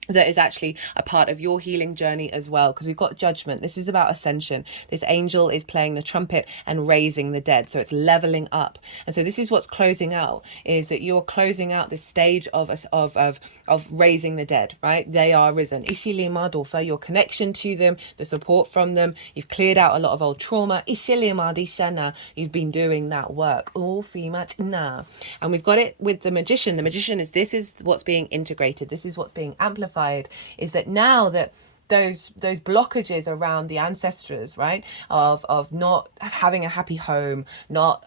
That is actually a part of your healing journey as well, because we've got judgment. This is about ascension. This angel is playing the trumpet and raising the dead, so it's leveling up. And so this is what's closing out, is that you're closing out this stage of raising the dead, right? They are risen. Ishili Madofa, your connection to them, the support from them. You've cleared out a lot of old trauma. Ishili Madishana, you've been doing that work. And we've got it with the magician. The magician is, this is what's being integrated. This is what's being amplified. Is that now that those blockages around the ancestors, right, of not having a happy home, not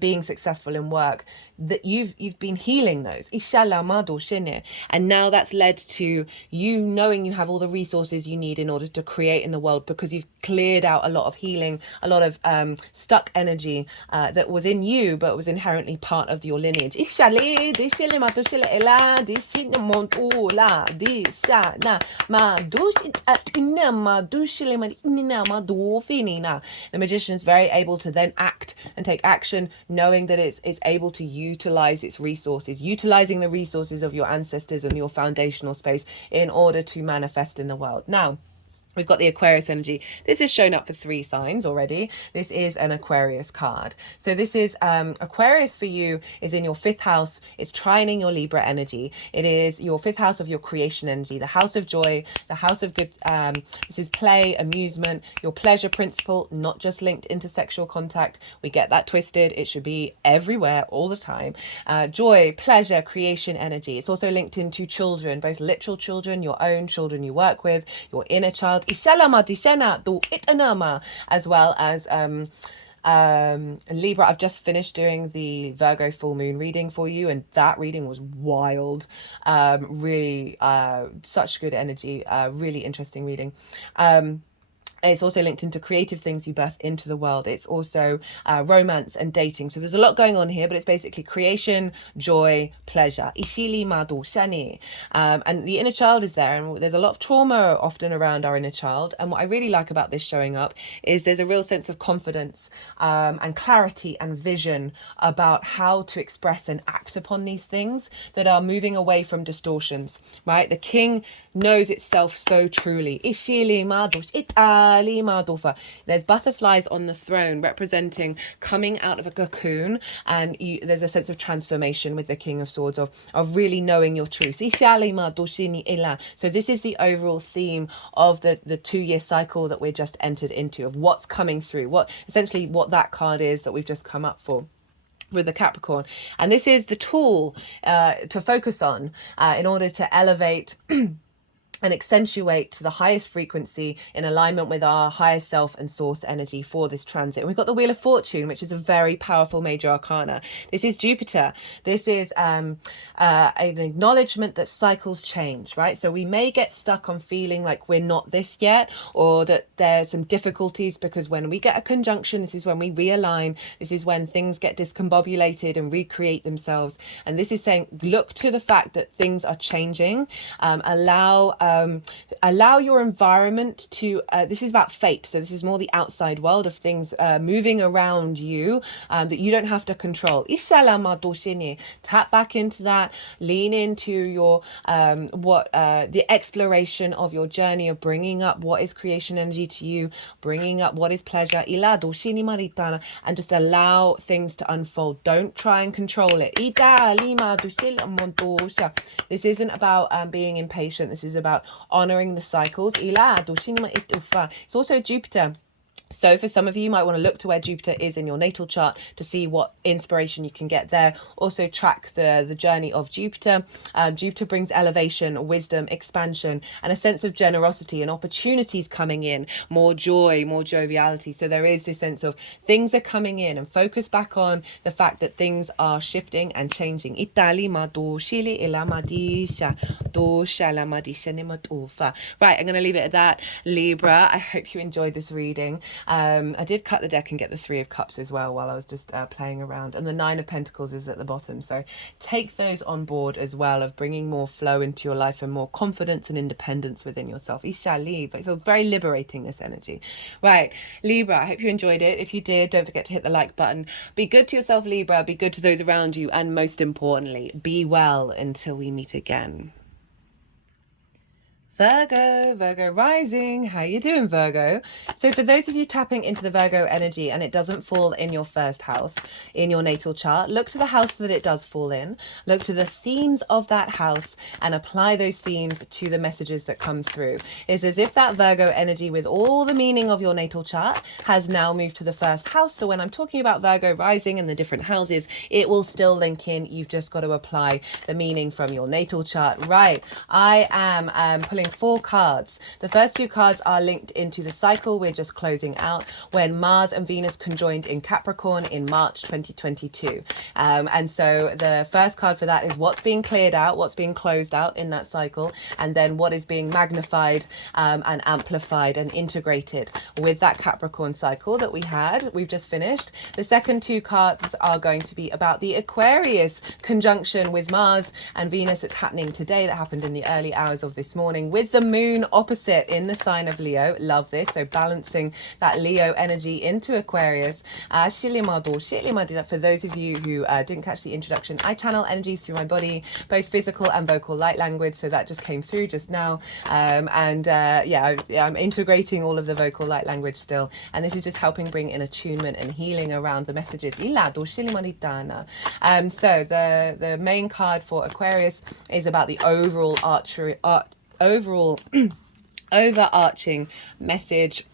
being successful in work, that you've been healing those, and now that's led to you knowing you have all the resources you need in order to create in the world, because you've cleared out a lot of healing, a lot of stuck energy that was in you but was inherently part of your lineage. The magician is very able to then act and take action, knowing that it's able to utilize its resources, utilizing the resources of your ancestors and your foundational space in order to manifest in the world. Now, we've got the Aquarius energy. This is shown up for 3 signs already. This is an Aquarius card. So this is Aquarius for you is in your 5th house. It's trining your Libra energy. It is your 5th house of your creation energy, the house of joy, the house of good. This is play, amusement, your pleasure principle, not just linked into sexual contact. We get that twisted. It should be everywhere all the time. Joy, pleasure, creation energy. It's also linked into children, both literal children, your own children you work with, your inner child, as well as Libra. I've just finished doing the Virgo full moon reading for you, and that reading was wild. Really such good energy, really interesting reading. It's also linked into creative things you birth into the world. It's also romance and dating. So there's a lot going on here, but it's basically creation, joy, pleasure. Ishili mado shani. And the inner child is there, and there's a lot of trauma often around our inner child. And what I really like about this showing up is there's a real sense of confidence and clarity and vision about how to express and act upon these things that are moving away from distortions, right? The king knows itself so truly. Ishili mado there's butterflies on the throne representing coming out of a cocoon, and there's a sense of transformation with the King of Swords of really knowing your truth. So this is the overall theme of the 2-year cycle that we're just entered into, of what's coming through, what that card is that we've just come up for with the Capricorn. And this is the tool to focus on in order to elevate and accentuate to the highest frequency in alignment with our higher self and source energy for this transit. And we've got the Wheel of Fortune, which is a very powerful major arcana. This is Jupiter. This is an acknowledgement that cycles change, right? So we may get stuck on feeling like we're not this yet, or that there's some difficulties, because when we get a conjunction, this is when we realign. This is when things get discombobulated and recreate themselves. And this is saying, look to the fact that things are changing. Allow allow your environment to, this is about fate. So this is more the outside world of things moving around you that you don't have to control. Tap back into that, lean into your, the exploration of your journey of bringing up what is creation energy to you, bringing up what is pleasure, and just allow things to unfold. Don't try and control it. This isn't about being impatient. This is about honoring the cycles. It's also Jupiter. So for some of you, you might want to look to where Jupiter is in your natal chart to see what inspiration you can get there. Also track the journey of Jupiter. Jupiter brings elevation, wisdom, expansion, and a sense of generosity and opportunities coming in, more joy, more joviality. So there is this sense of things are coming in, and focus back on the fact that things are shifting and changing. Right, I'm going to leave it at that. Libra, I hope you enjoyed this reading. I did cut the deck and get the Three of Cups as well while I was just playing around, and the Nine of Pentacles is at the bottom, so take those on board as well, of bringing more flow into your life and more confidence and independence within yourself. I feel very liberating, this energy. Right, Libra, I hope you enjoyed it. If you did, don't forget to hit the like button. Be good to yourself, Libra, be good to those around you, and most importantly, be well until we meet again. Virgo rising. How you doing, Virgo? So for those of you tapping into the Virgo energy and it doesn't fall in your first house in your natal chart, look to the house that it does fall in, look to the themes of that house and apply those themes to the messages that come through. It's as if that Virgo energy with all the meaning of your natal chart has now moved to the first house. So when I'm talking about Virgo rising and the different houses, it will still link in. You've just got to apply the meaning from your natal chart. Right, I am pulling 4 cards. The first 2 cards are linked into the cycle we're just closing out, when Mars and Venus conjoined in Capricorn in March 2022. And so the first card for that is what's being cleared out, what's being closed out in that cycle, and then what is being magnified and amplified and integrated with that Capricorn cycle that we've just finished. The second 2 cards are going to be about the Aquarius conjunction with Mars and Venus that's happening today, that happened in the early hours of this morning, with the moon opposite in the sign of Leo. Love this. So balancing that Leo energy into Aquarius. For those of you who didn't catch the introduction, I channel energies through my body, both physical and vocal light language. So that just came through just now. I'm integrating all of the vocal light language still. And this is just helping bring in attunement and healing around the messages. So the main card for Aquarius is about the overall overarching message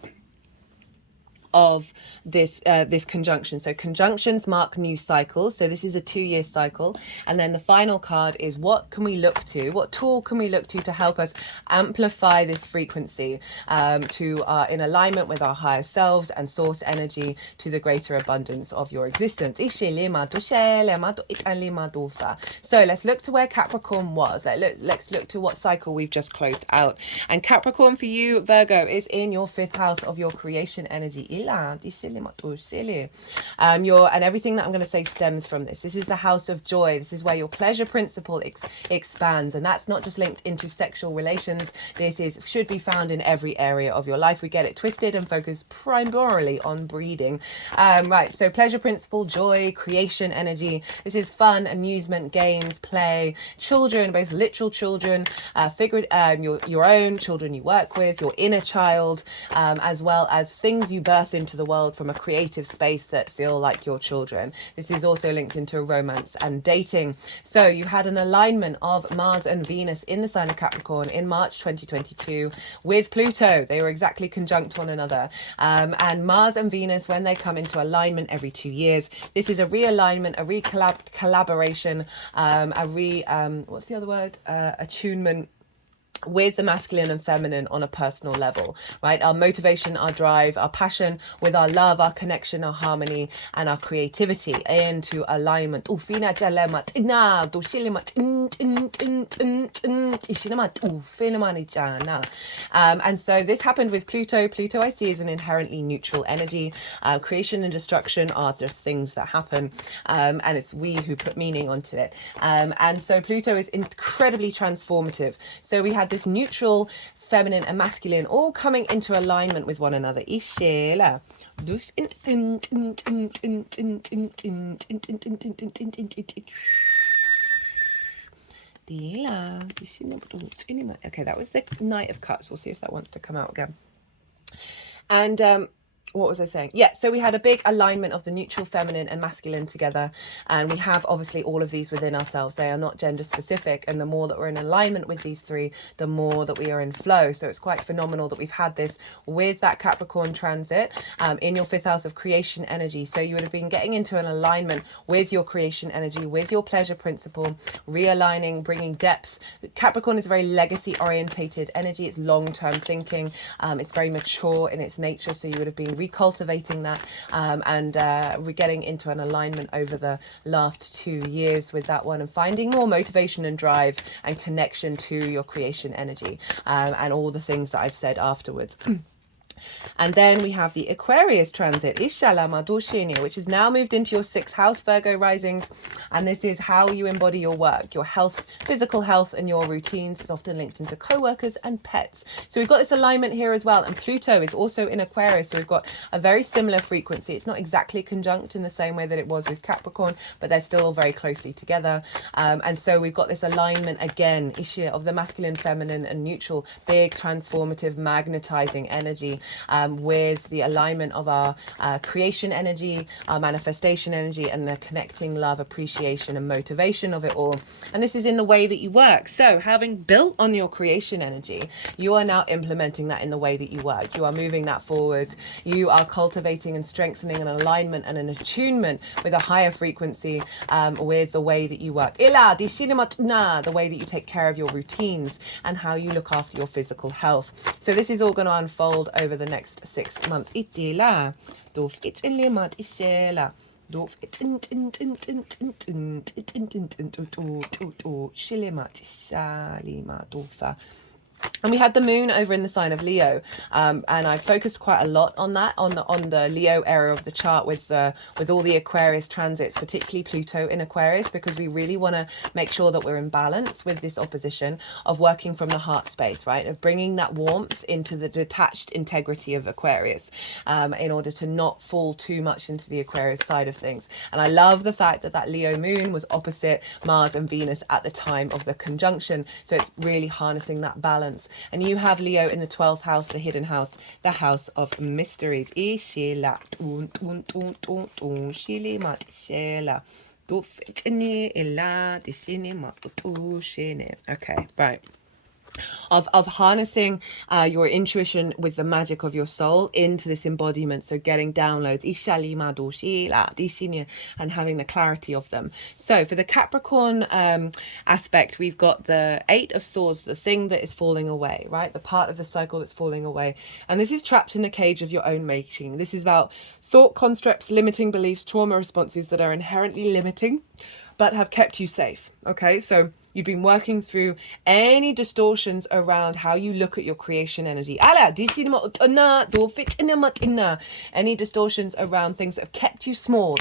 of this conjunction. So conjunctions mark new cycles. So this is a 2-year cycle. And then the final card is what can we look to? What tool can we look to help us amplify this frequency in alignment with our higher selves and source energy to the greater abundance of your existence. So let's look to where Capricorn was. Let's look to what cycle we've just closed out. And Capricorn for you, Virgo, is in your 5th house of your creation energy. And everything that I'm going to say stems from this. This is the house of joy. This is where your pleasure principle expands, and that's not just linked into sexual relations. Should be found in every area of your life. We get it twisted and focus primarily on breeding. Right, so pleasure principle, joy, creation energy. This is fun, amusement, games, play, children, both literal children, your own children you work with, your inner child, as well as things you birth into the world from a creative space that feel like your children. This is also linked into romance and dating. So you had an alignment of Mars and Venus in the sign of Capricorn in March 2022 with Pluto. They were exactly conjunct one another. And Mars and Venus, when they come into alignment every 2 years, this is a realignment, a collaboration, what's the other word? Attunement with the masculine and feminine on a personal level, right? Our motivation, our drive, our passion with our love, our connection, our harmony, and our creativity into alignment. And so this happened with Pluto. Pluto I see is an inherently neutral energy. Creation and destruction are just things that happen, and it's we who put meaning onto it. And so Pluto is incredibly transformative. So we had this neutral feminine and masculine all coming into alignment with one another. Ishela. Okay, that was the Knight of Cups. We'll see if that wants to come out again. And what was I saying? Yeah, so we had a big alignment of the neutral feminine and masculine together, and we have obviously all of these within ourselves. They are not gender specific, and the more that we're in alignment with these three, the more that we are in flow. So it's quite phenomenal that we've had this with that Capricorn transit in your 5th house of creation energy. So you would have been getting into an alignment with your creation energy, with your pleasure principle, realigning, bringing depth. Capricorn is a very legacy orientated energy. It's long-term thinking. It's very mature in its nature. So you would have been recultivating that and we're getting into an alignment over the last 2 years with that one, and finding more motivation and drive and connection to your creation energy and all the things that I've said afterwards. And then we have the Aquarius transit, which is now moved into your 6th house, Virgo risings. And this is how you embody your work, your health, physical health, and your routines. It's often linked into co-workers and pets. So we've got this alignment here as well. And Pluto is also in Aquarius. So we've got a very similar frequency. It's not exactly conjunct in the same way that it was with Capricorn, but they're still all very closely together. And so we've got this alignment again, of the masculine, feminine, and neutral, big, transformative, magnetizing energy. With the alignment of our creation energy, our manifestation energy, and the connecting love, appreciation, and motivation of it all. And this is in the way that you work. So having built on your creation energy, you are now implementing that in the way that you work. You are moving that forward. You are cultivating and strengthening an alignment and an attunement with a higher frequency with the way that you work. The way that you take care of your routines and how you look after your physical health. So this is all going to unfold over the next 6 months. And we had the moon over in the sign of Leo, and I focused quite a lot on that, on the Leo area of the chart with all the Aquarius transits, particularly Pluto in Aquarius, because we really want to make sure that we're in balance with this opposition of working from the heart space, right? Of bringing that warmth into the detached integrity of Aquarius, in order to not fall too much into the Aquarius side of things. And I love the fact that that Leo moon was opposite Mars and Venus at the time of the conjunction. So it's really harnessing that balance. And you have Leo in the 12th house, the hidden house, the house of mysteries. Okay, right. Of harnessing your intuition with the magic of your soul into this embodiment. So getting downloads and having the clarity of them. So for the Capricorn aspect, we've got the 8 of Swords, the thing that is falling away, right? The part of the cycle that's falling away. And this is trapped in the cage of your own making. This is about thought constructs, limiting beliefs, trauma responses that are inherently limiting but have kept you safe. Okay, so you've been working through any distortions around how you look at your creation energy. Any distortions around things that have kept you small.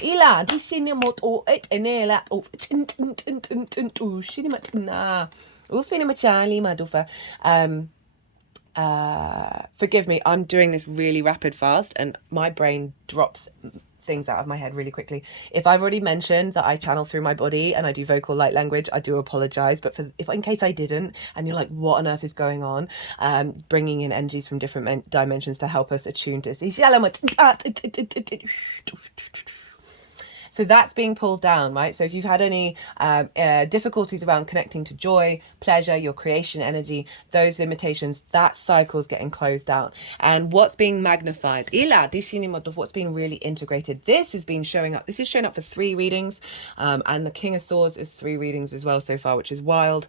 Forgive me, I'm doing this really rapid fast and my brain drops things out of my head really quickly. If I've already mentioned that I channel through my body and I do vocal light language, I do apologize. But if in case I didn't, and you're like, what on earth is going on? Bringing in energies from different dimensions to help us attune to this. So that's being pulled down, right? So if you've had any difficulties around connecting to joy, pleasure, your creation energy, those limitations, that cycle's getting closed out. And what's being magnified? What's being really integrated? This has been showing up. This is showing up for 3 readings. And the King of Swords is 3 readings as well so far, which is wild.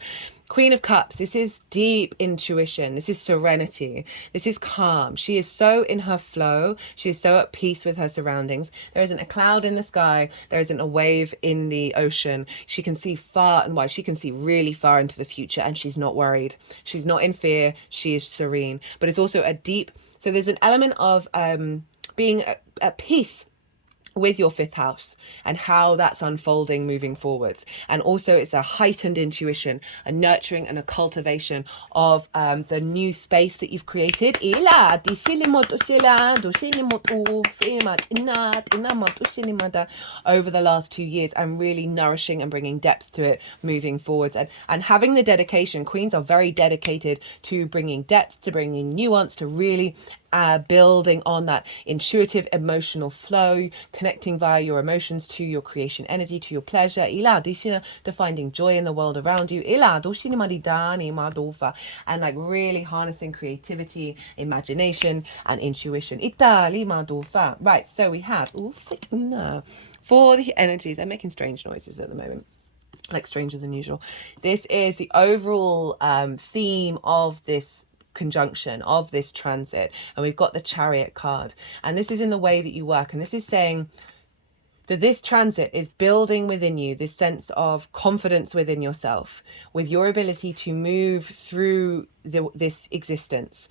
Queen of Cups, this is deep intuition. This is serenity. This is calm. She is so in her flow. She is so at peace with her surroundings. There isn't a cloud in the sky. There isn't a wave in the ocean. She can see far and wide. She can see really far into the future and she's not worried. She's not in fear. She is serene. But it's also a deep, so there's an element of being at peace with your fifth house and how that's unfolding moving forwards. And also it's a heightened intuition, a nurturing and a cultivation of the new space that you've created over the last 2 years, and really nourishing and bringing depth to it moving forwards, and having the dedication. Queens are very dedicated to bringing depth, to bringing nuance, to really building on that intuitive emotional flow, connecting via your emotions to your creation energy, to your pleasure, to finding joy in the world around you, and like really harnessing creativity, imagination, and intuition. Right, so we have for the energies. They're making strange noises at the moment, like stranger than usual. This is the overall theme of this conjunction, of this transit, and we've got the Chariot card, and this is in the way that you work, and this is saying that this transit is building within you this sense of confidence within yourself, with your ability to move through this existence,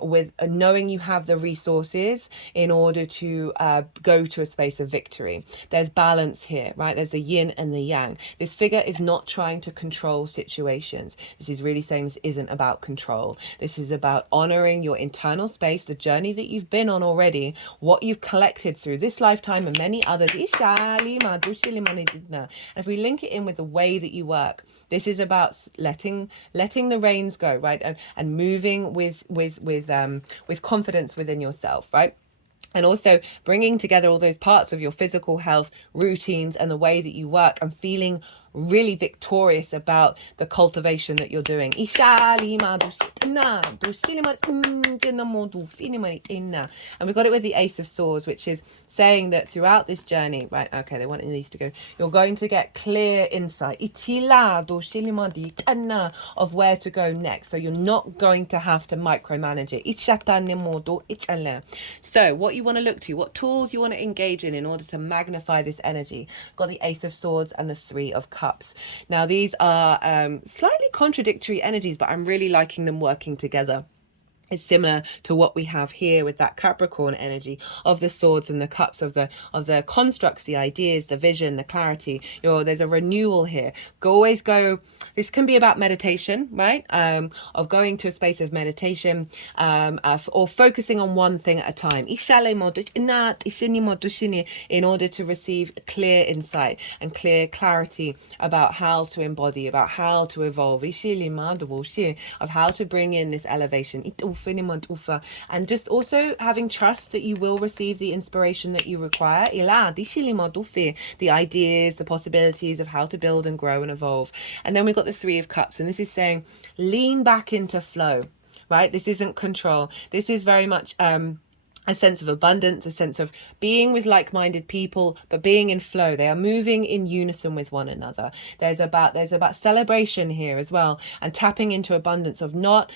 with knowing you have the resources in order to go to a space of victory. There's balance here, right? There's the yin and the yang. This figure is not trying to control situations. This is really saying this isn't about control. This is about honoring your internal space, the journey that you've been on already, what you've collected through this lifetime and many others. And if we link it in with the way that you work, this is about letting the reins go, right? And moving with confidence within yourself, right? And also bringing together all those parts of your physical health, routines, and the way that you work, and feeling really victorious about the cultivation that you're doing. And we got it with the Ace of Swords, which is saying that throughout this journey, right, okay, they wanted these to go, you're going to get clear insight of where to go next. So you're not going to have to micromanage it. So what you want to look to, what tools you want to engage in order to magnify this energy. Got the Ace of Swords and the Three of Cups. Now these are slightly contradictory energies, but I'm really liking them working together. It's similar to what we have here with that Capricorn energy of the swords and the cups, of the constructs, the ideas, the vision, the clarity. There's a renewal here. This can be about meditation, right? Of going to a space of meditation, or focusing on one thing at a time, in order to receive clear insight and clear clarity about how to embody, about how to evolve, of how to bring in this elevation. And just also having trust that you will receive the inspiration that you require, the ideas, the possibilities of how to build and grow and evolve. And then we've got the Three of Cups, and this is saying lean back into flow, right? This isn't control. This is very much a sense of abundance, a sense of being with like-minded people, but being in flow. They are moving in unison with one another. There's about celebration here as well, and tapping into abundance of not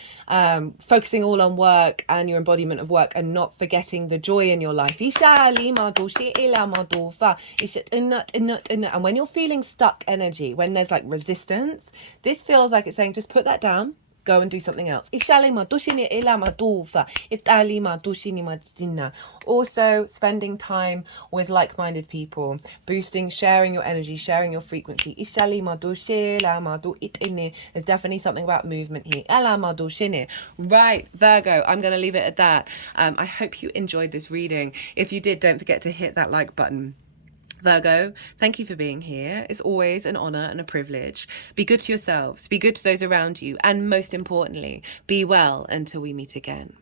focusing all on work and your embodiment of work, and not forgetting the joy in your life. And when you're feeling stuck energy, when there's like resistance, this feels like it's saying just put that down. Go and do something else. Also, spending time with like-minded people, boosting, sharing your energy, sharing your frequency. There's definitely something about movement here. Right, Virgo, I'm going to leave it at that. I hope you enjoyed this reading. If you did, don't forget to hit that like button. Virgo, thank you for being here. It's always an honor and a privilege. Be good to yourselves, be good to those around you, and most importantly, be well until we meet again.